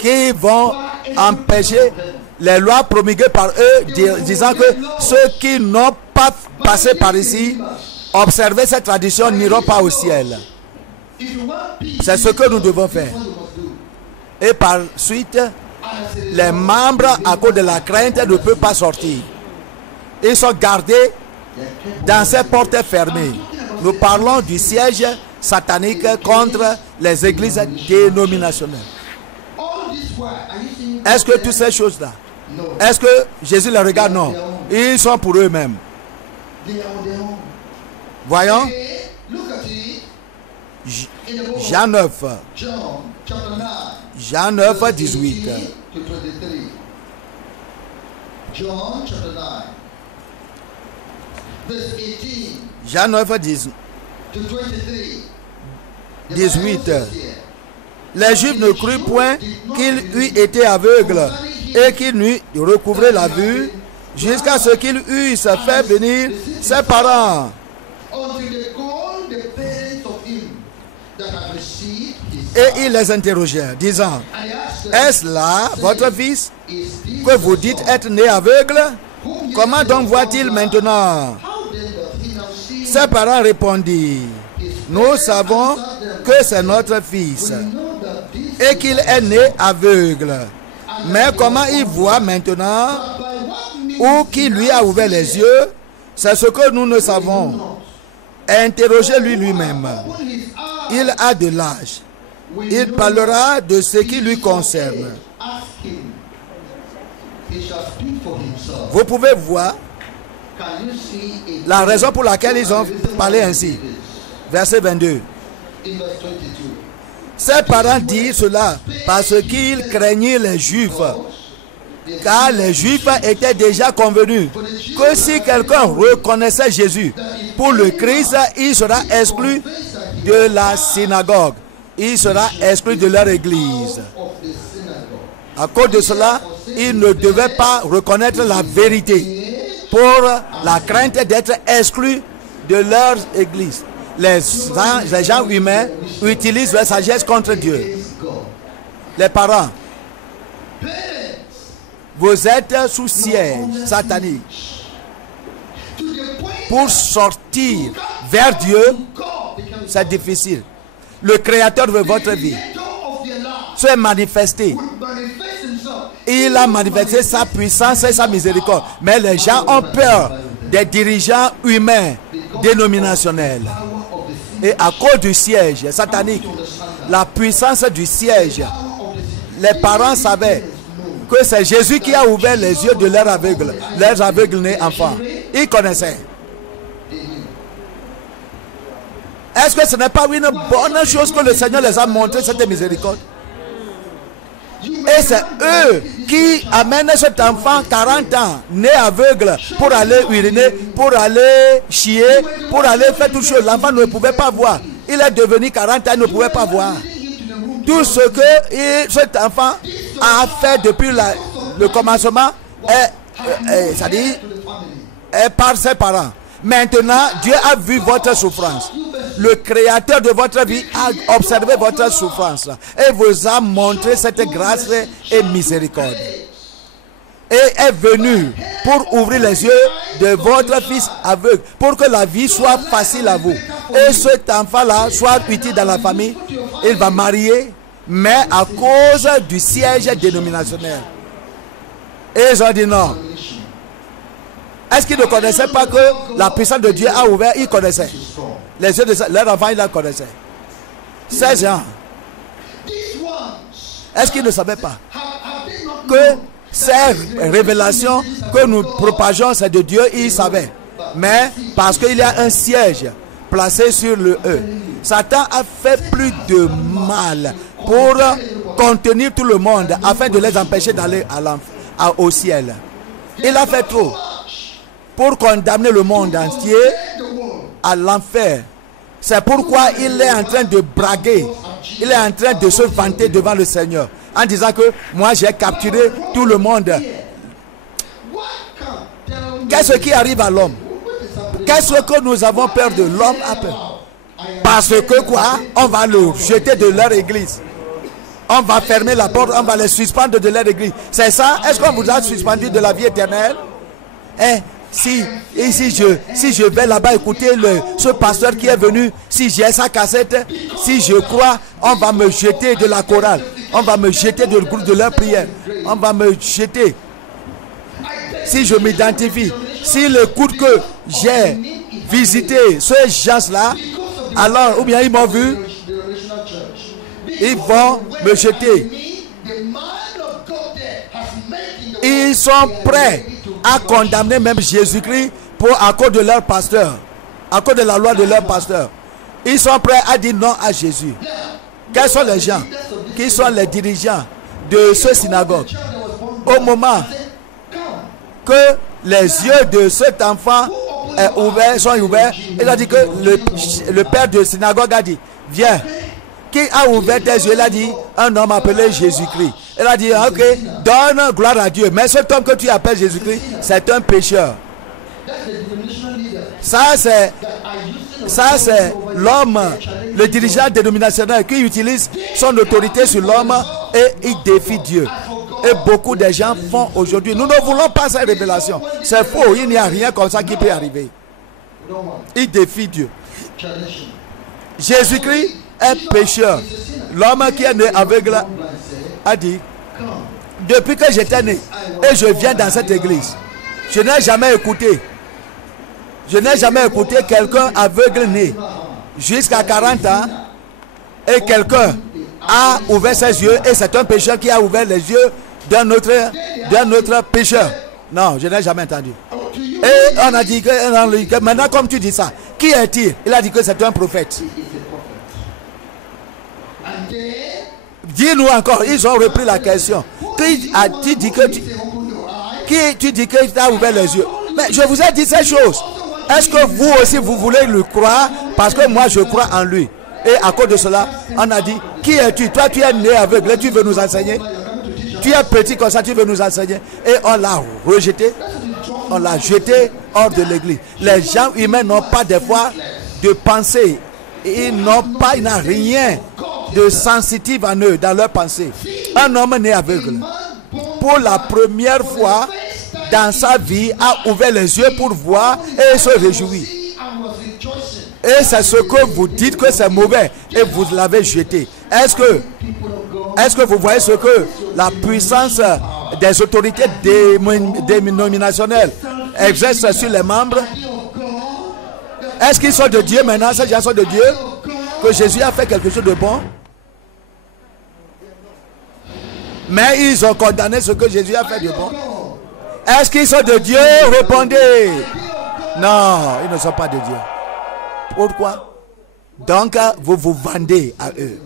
qui vont empêcher les lois promulguées par eux, disant que ceux qui n'ont pas passé par ici, observer cette tradition, n'iront pas au ciel. C'est ce que nous devons faire. Et par suite, les membres, à cause de la crainte, ne peuvent pas sortir. Ils sont gardés dans ces portes fermées. Nous parlons du siège satanique contre les églises dénominationnelles. Est-ce que toutes ces choses-là, est-ce que Jésus les regarde? Non. Ils sont pour eux-mêmes. Voyons. Jean 9. Jean 9, 18. Jean 9, 18. Les Juifs ne crurent point qu'il eût été aveugle et qu'il n'eût recouvré la vue jusqu'à ce qu'il eusse fait venir ses parents. Et ils les interrogèrent, disant, est-ce là votre fils que vous dites être né aveugle? Comment donc voit-il maintenant? Ses parents répondirent, nous savons que c'est notre fils et qu'il est né aveugle. Mais comment il voit maintenant ou qui lui a ouvert les yeux, c'est ce que nous ne savons. Interrogez-lui lui-même. Il a de l'âge. Il parlera de ce qui lui concerne. Vous pouvez voir la raison pour laquelle ils ont parlé ainsi. Verset 22. Ses parents disent cela parce qu'ils craignaient les Juifs. Car les Juifs étaient déjà convenus que si quelqu'un reconnaissait Jésus pour le Christ, il sera exclu de la synagogue. Il sera exclu de leur église. À cause de cela, ils ne devaient pas reconnaître la vérité pour la crainte d'être exclus de leur église. Les gens humains utilisent leur sagesse contre Dieu. Les parents, vous êtes sous siège satanique. Pour sortir vers Dieu, c'est difficile. Le Créateur de votre vie s'est manifesté. Il a manifesté sa puissance et sa miséricorde. Mais les gens ont peur des dirigeants humains dénominationnels. Et à cause du siège satanique, la puissance du siège, les parents savaient que c'est Jésus qui a ouvert les yeux de leurs aveugles nés enfants. Ils connaissaient. Est-ce que ce n'est pas une bonne chose que le Seigneur les a montré cette miséricorde? Et c'est eux qui amènent cet enfant 40 ans, né aveugle, pour aller uriner, pour aller chier, pour aller faire tout chose. L'enfant ne pouvait pas voir. Il est devenu 40 ans, il ne pouvait pas voir. Tout ce que cet enfant a fait depuis le commencement est par ses parents. Maintenant, Dieu a vu votre souffrance. Le Créateur de votre vie a observé votre souffrance et vous a montré cette grâce et miséricorde. Et est venu pour ouvrir les yeux de votre fils aveugle, pour que la vie soit facile à vous. Et cet enfant-là soit utile dans la famille. Il va marier, mais à cause du siège dénominationnel. Et ils ont dit non. Est-ce qu'ils ne connaissaient pas que la puissance de Dieu a ouvert? Ils connaissaient. Les yeux de leur enfant, ils la connaissaient. 16 ans. Est-ce qu'ils ne savaient pas que ces révélations que nous propageons, c'est de Dieu? Ils savaient. Mais parce qu'il y a un siège placé sur le E, Satan a fait plus de mal pour contenir tout le monde afin de les empêcher d'aller au ciel. Il a fait trop pour condamner le monde entier à l'enfer. C'est pourquoi il est en train de braguer. Il est en train de se vanter devant le Seigneur en disant que moi j'ai capturé tout le monde. Qu'est-ce qui arrive à l'homme? Qu'est-ce que nous avons peur de? L'homme a peur. Parce que quoi? On va le jeter de leur église. On va fermer la porte, on va les suspendre de leur église. C'est ça? Est-ce qu'on vous a suspendu de la vie éternelle? Si je vais là-bas écouter ce pasteur qui est venu, si j'ai sa cassette, si je crois, on va me jeter de la chorale, on va me jeter du groupe de leur prière, on va me jeter. Si je m'identifie, s'ils écoutent que j'ai visité ces gens-là, alors, ou bien ils m'ont vu, ils vont me jeter. Ils sont prêts à condamner même Jésus-Christ à cause de leur pasteur, à cause de la loi de leur pasteur. Ils sont prêts à dire non à Jésus. Quels sont les gens qui sont les dirigeants de ce synagogue? Au moment que les yeux de cet enfant sont ouverts, il a dit que le père de synagogue a dit, viens. Qui a ouvert tes yeux? Il a dit, un homme appelé Jésus-Christ. Il a dit, ok, donne gloire à Dieu. Mais cet homme que tu appelles Jésus-Christ, c'est un pécheur. Ça, c'est l'homme, le dirigeant dénominationnel qui utilise son autorité sur l'homme et il défie Dieu. Et beaucoup de gens font aujourd'hui. Nous ne voulons pas cette révélation. C'est faux. Il n'y a rien comme ça qui peut arriver. Il défie Dieu. Jésus-Christ est pécheur. L'homme qui est né aveugle a dit, depuis que j'étais né et je viens dans cette église, je n'ai jamais écouté quelqu'un aveugle né jusqu'à 40 ans et quelqu'un a ouvert ses yeux et c'est un pécheur qui a ouvert les yeux d'un autre pécheur. Non, je n'ai jamais entendu. Et on a dit que maintenant comme tu dis ça, qui est-il? Il a dit que c'est un prophète. Dis-nous encore, ils ont repris la question. Tu dis que tu as ouvert les yeux. Mais je vous ai dit ces choses. Est-ce que vous aussi vous voulez le croire? Parce que moi je crois en lui. Et à cause de cela, on a dit, qui es-tu? Toi tu es né aveugle, tu veux nous enseigner? Tu es petit comme ça, tu veux nous enseigner? Et on l'a rejeté. On l'a jeté hors de l'église. Les gens humains n'ont pas des fois de pensée. Ils n'ont rien de sensitif en eux, dans leur pensée. Un homme né aveugle, pour la première fois dans sa vie, a ouvert les yeux pour voir et se réjouit. Et c'est ce que vous dites que c'est mauvais et vous l'avez jeté. Est-ce que vous voyez ce que la puissance des autorités dénominationnelles exerce sur les membres? Est-ce qu'ils sont de Dieu maintenant? Ces gens sont de Dieu? Que Jésus a fait quelque chose de bon? Mais ils ont condamné ce que Jésus a fait de bon. Est-ce qu'ils sont de Dieu? Répondez. Non, ils ne sont pas de Dieu. Pourquoi? Donc, vous vous vendez à eux.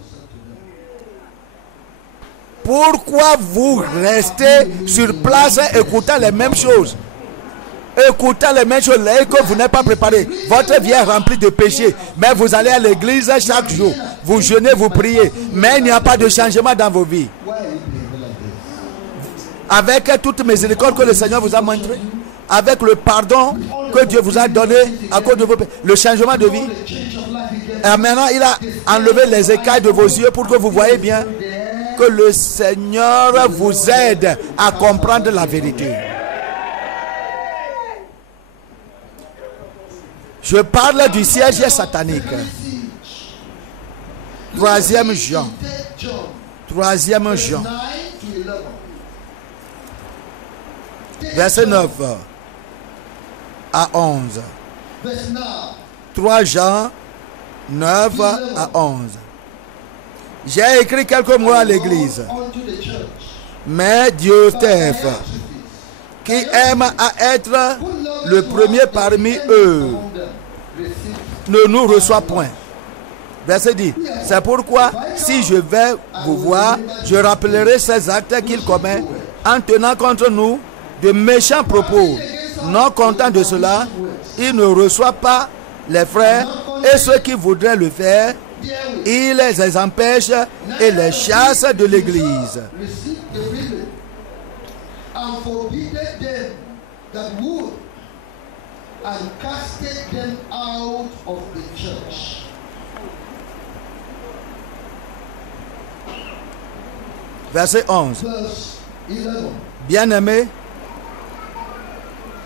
Pourquoi vous restez sur place écoutant les mêmes choses? Écoutant les mêmes choses et que vous n'êtes pas préparé. Votre vie est remplie de péchés. Mais vous allez à l'église chaque jour. Vous jeûnez, vous priez. Mais il n'y a pas de changement dans vos vies. Avec toute miséricorde que le Seigneur vous a montré, avec le pardon que Dieu vous a donné à cause de vos péchés, le changement de vie. Et maintenant, il a enlevé les écailles de vos yeux pour que vous voyez bien que le Seigneur vous aide à comprendre la vérité. Je parle du siège satanique. 3e Jean. Troisième Jean, 9 to 11. verset 9 à 11. Verse 9. 3 Jean 9 à 11. J'ai écrit quelques mots à l'église, Unto the church. mais Diotrephe, qui aime à être le premier parmi eux, ne nous reçoit point. Verset 10. C'est pourquoi, si je vais vous voir, je rappellerai ces actes qu'il commet en tenant contre nous de méchants propos. Non content de cela, il ne reçoit pas les frères et ceux qui voudraient le faire, il les empêche et les chasse de l'église. Receive the freely and forbidden them that would, and casted them out of the church. Verset 11. Verse 11. Bien-aimés,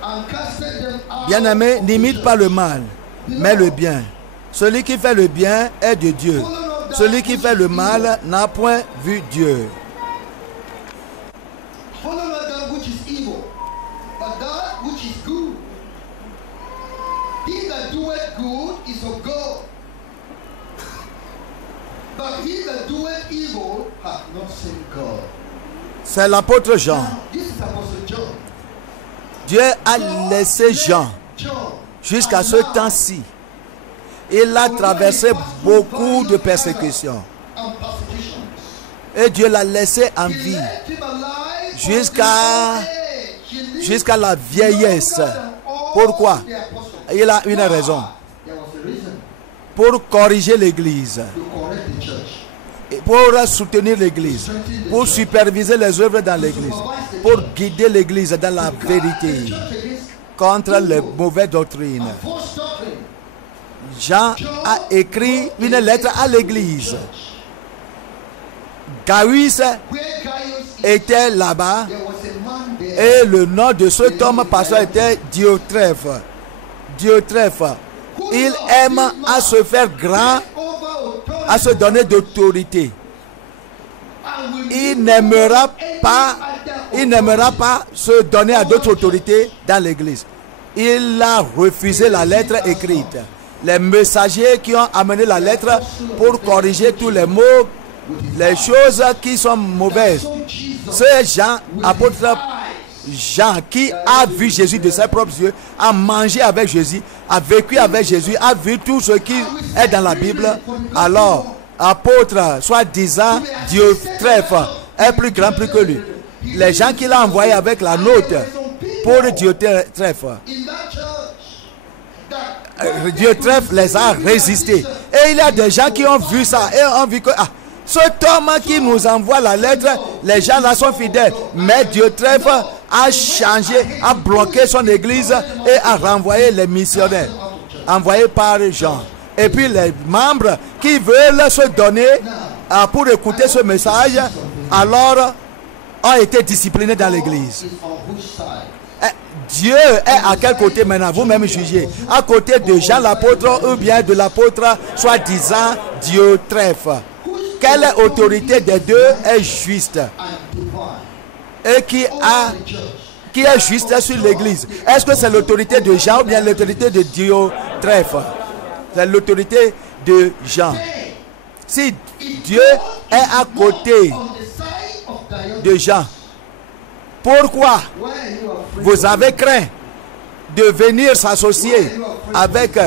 And casted them out bien-aimés, of the n'imite church. pas le mal, mais le bien. Celui qui fait le bien est de Dieu. Celui qui fait le mal n'a point vu Dieu. Follow not that which is evil, but that which is good. He that doeth good is of God. But he that doeth evil hath not seen God. C'est l'apôtre Jean. Now, this is Apostle John. Dieu a laissé Jean John jusqu'à ce temps-ci. Il a traversé beaucoup de persécutions. and persecutions. Et Dieu l'a laissé en vie Left him alive jusqu'à until his age. He lived jusqu'à la vieillesse. longer than all Pourquoi? the apostles. Il a une raison. There was a reason Pour corriger l'église, to correct the church. et pour soutenir l'église, pour superviser les œuvres dans l'église, pour guider l'église dans la vérité contre les mauvaises doctrines. False doctrine. Jean a écrit une lettre à l'église. Gaius Where Gaius is, était là-bas there was a man there et le nom de cet homme pasteur était Diotrephe. Diotrephe, il aime à se faire grand, over authority à se donner d'autorité. and will Il n'aimera pas se donner à d'autres autorités dans l'église. Il a refusé la lettre écrite. Les messagers qui ont amené la lettre pour corriger tous les mots, les choses qui sont mauvaises. Ce Jean, apôtre Jean, qui a vu Jésus de ses propres yeux, a mangé avec Jésus, a vécu avec Jésus, a vu tout ce qui est dans la Bible. Alors, apôtre, soi-disant Diotrephe, est plus grand plus que lui. Les gens qu'il a envoyés avec la note pour Diotrephe, in that church that Diotrephe les a résistés. Et il y a des gens qui ont vu ça et ont vu que cet homme qui nous envoie la lettre, les gens là sont fidèles. Mais Diotrephe a changé, a bloqué son église et a renvoyé les missionnaires envoyés par Jean. Et puis les membres qui veulent se donner pour écouter ce message, alors ont été disciplinés dans l'église. is on which side? Dieu est à quel côté maintenant? Vous-même jugez. À côté de Jean l'apôtre ou bien de l'apôtre soi-disant Diotrephe. Quelle autorité des deux est juste And divine. et qui est juste sur l'église? Est-ce que c'est l'autorité de Jean ou bien l'autorité de Diotrephe? C'est l'autorité de Jean. Si Dieu est à côté On the side of Diotrephes, de Jean, pourquoi why are you afraid vous of avez craint de venir s'associer avec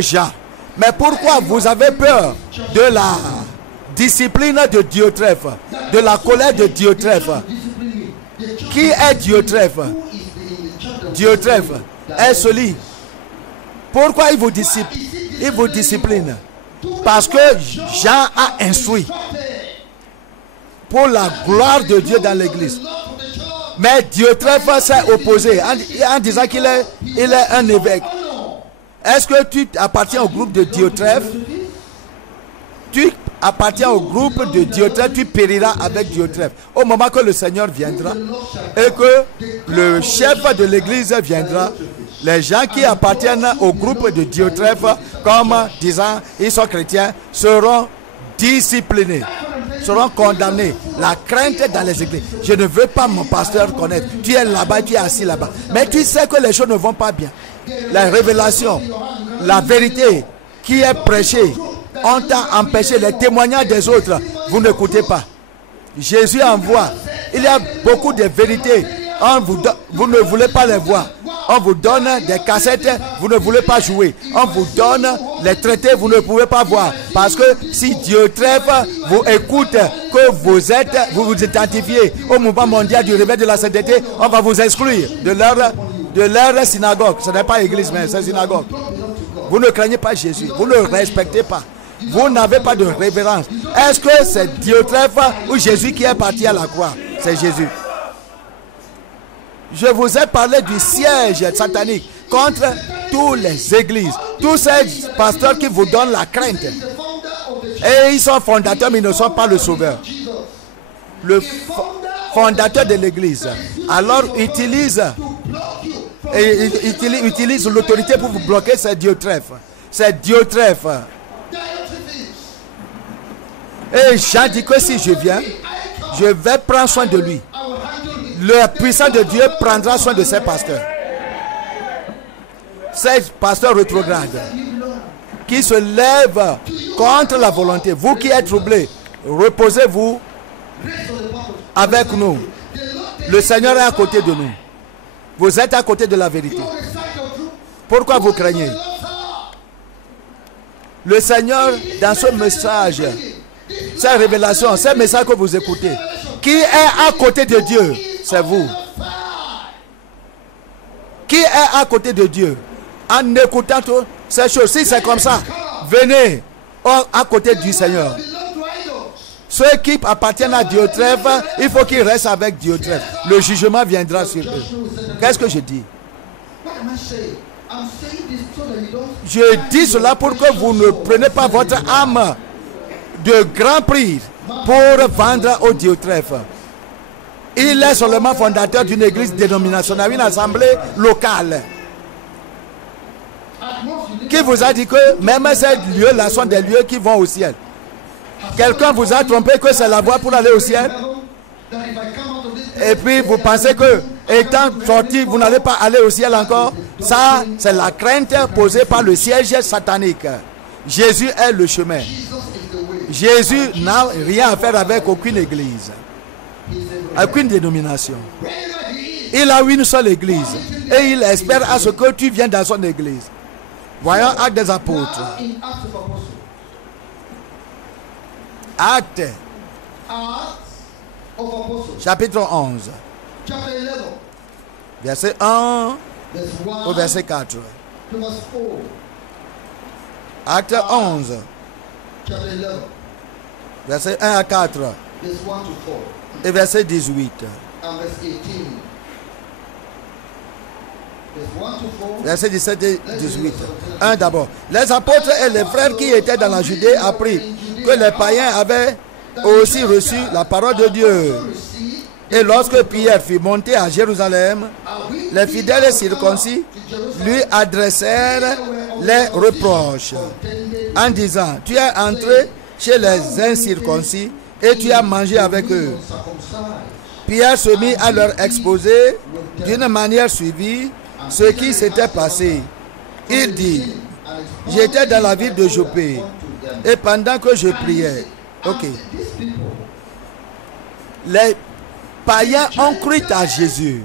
Jean? Mais pourquoi vous avez peur de la discipline de Diotrephe, de la colère de Diotrephe? discipline? The church Qui est Diotrephe? who is in the church of Diotrephe est celui. Pourquoi il vous discipline? Parce que Jean a instruit pour la gloire de Dieu dans l'église. Mais Diotrephe s'est opposé en disant qu'il est un évêque. Est-ce que tu appartiens au groupe de Diotrephe? Tu appartiens au groupe de Diotrephe, tu périras avec Diotrephe. Au moment que le Seigneur viendra et que le chef de l'église viendra, Les gens qui appartiennent au groupe de Diotrephe, comme disant ils sont chrétiens, seront disciplinés, seront condamnés. La crainte dans les églises. Je ne veux pas mon pasteur connaître. Tu es là-bas, tu es assis là-bas. Mais tu sais que les choses ne vont pas bien. La révélation, la vérité qui est prêchée, on t'a empêché les témoignages des autres. Vous n'écoutez pas. Jésus envoie. Il y a beaucoup de vérités. Vous ne voulez pas les voir. On vous donne des cassettes, vous ne voulez pas jouer. On vous donne les traités, vous ne pouvez pas voir. Parce que si Diotrephe vous écoute, que vous vous identifiez au mouvement mondial du réveil de la sainteté, on va vous exclure de leur synagogue. Ce n'est pas église, mais c'est synagogue. Vous ne craignez pas Jésus, vous ne le respectez pas. Vous n'avez pas de révérence. Est-ce que c'est Diotrephe ou Jésus qui est parti à la croix? C'est Jésus. Je vous ai parlé du siège satanique contre toutes les églises, tous ces pasteurs qui vous donnent la crainte. Et ils sont fondateurs, mais ils ne sont pas le sauveur. Le fondateur de l'église, alors utilise l'autorité pour vous bloquer, c'est Diotrephe. C'est Diotrephe. Et Jean dit que si je viens, je vais prendre soin de lui. La puissance de Dieu prendra soin de ces pasteurs. Ces pasteurs rétrogrades qui se lèvent contre la volonté. Vous qui êtes troublés, reposez-vous avec nous. Le Seigneur est à côté de nous. Vous êtes à côté de la vérité. Pourquoi vous craignez? Le Seigneur, dans ce message, cette révélation, ce message que vous écoutez, qui est à côté de Dieu? C'est vous. Qui est à côté de Dieu? En écoutant toutes ces choses. Si c'est comme ça, venez à côté du Seigneur. Ceux qui appartiennent à Diotrephe, il faut qu'ils restent avec Diotrephe. Le jugement viendra sur eux. Qu'est-ce que je dis? Je dis cela pour que vous ne preniez pas votre âme de grand prix pour vendre au Diotrephe. Il est seulement fondateur d'une église dénominationnelle, une assemblée locale. Qui vous a dit que même ces lieux-là sont des lieux qui vont au ciel? Quelqu'un vous a trompé que c'est la voie pour aller au ciel? Et puis vous pensez que étant sorti, vous n'allez pas aller au ciel encore? Ça, c'est la crainte posée par le siège satanique. Jésus est le chemin. Jésus n'a rien à faire avec aucune église, aucune dénomination. Il a une seule église et il espère à ce que tu viennes dans son église. Voyons Actes des Apôtres. Actes chapitre 11 verset 1 au verset 4. Acte 11 verset 1 à 4 et verset 18. Verset 17 et 18. 1 d'abord. Les apôtres et les frères qui étaient dans la Judée apprirent que les païens avaient aussi reçu la parole de Dieu. Et lorsque Pierre fut monté à Jérusalem, les fidèles circoncis lui adressèrent les reproches en disant: tu es entré chez les incirconcis et tu as mangé avec eux. Pierre se mit à leur exposer d'une manière suivie ce qui s'était passé. Il dit: j'étais dans la ville de Jopé et pendant que je priais, les païens ont cru à Jésus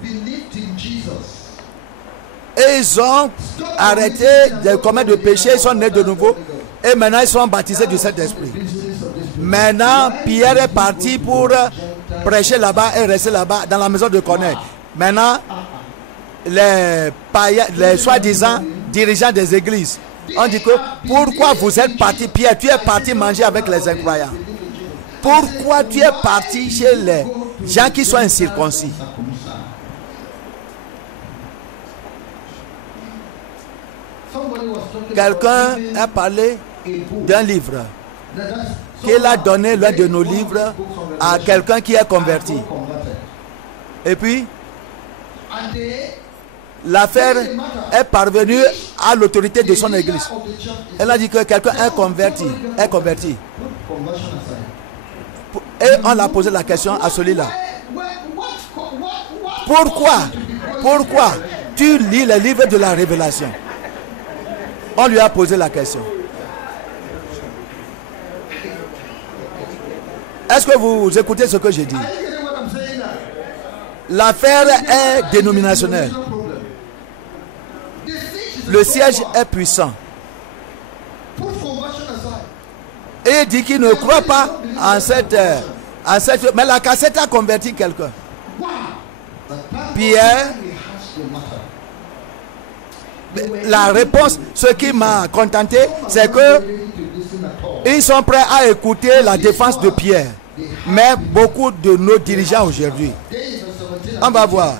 et ils ont arrêté de commettre de péché, ils sont nés de nouveau et maintenant ils sont baptisés du Saint-Esprit. Maintenant Pierre est parti pour prêcher là-bas et rester là-bas dans la maison de Corneille. Maintenant les païens, les soi-disant dirigeants des églises ont dit que pourquoi vous êtes parti, Pierre, tu es parti manger avec les incroyants? Pourquoi tu es parti chez les gens qui sont incirconcis? Quelqu'un a parlé d'un livre qu'il a donné, l'un de nos livres, à quelqu'un qui est converti. Et puis l'affaire est parvenue à l'autorité de son église. Elle a dit que quelqu'un est converti. Et on l'a posé la question à celui-là. Pourquoi tu lis le livre de la Révélation? On lui a posé la question. Est-ce que vous écoutez ce que je dis? L'affaire est dénominationnelle. Le siège est puissant. Et il dit qu'il ne croit pas en cette... Mais la cassette a converti quelqu'un. Pierre, la réponse, ce qui m'a contenté, c'est que ils sont prêts à écouter la défense de Pierre. Mais beaucoup de nos dirigeants aujourd'hui, on va voir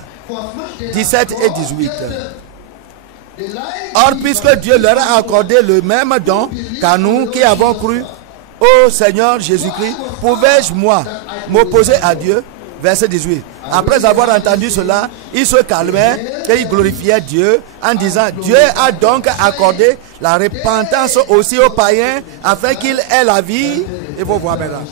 17 et 18. Or, puisque Dieu leur a accordé le même don qu'à nous qui avons cru au Seigneur Jésus-Christ, pouvais-je moi m'opposer à Dieu? Verset 18. Après avoir entendu cela, il se calmait et il glorifiait Dieu en disant: Dieu a donc accordé la repentance aussi aux païens afin qu'ils aient la vie. Il faut voir maintenant.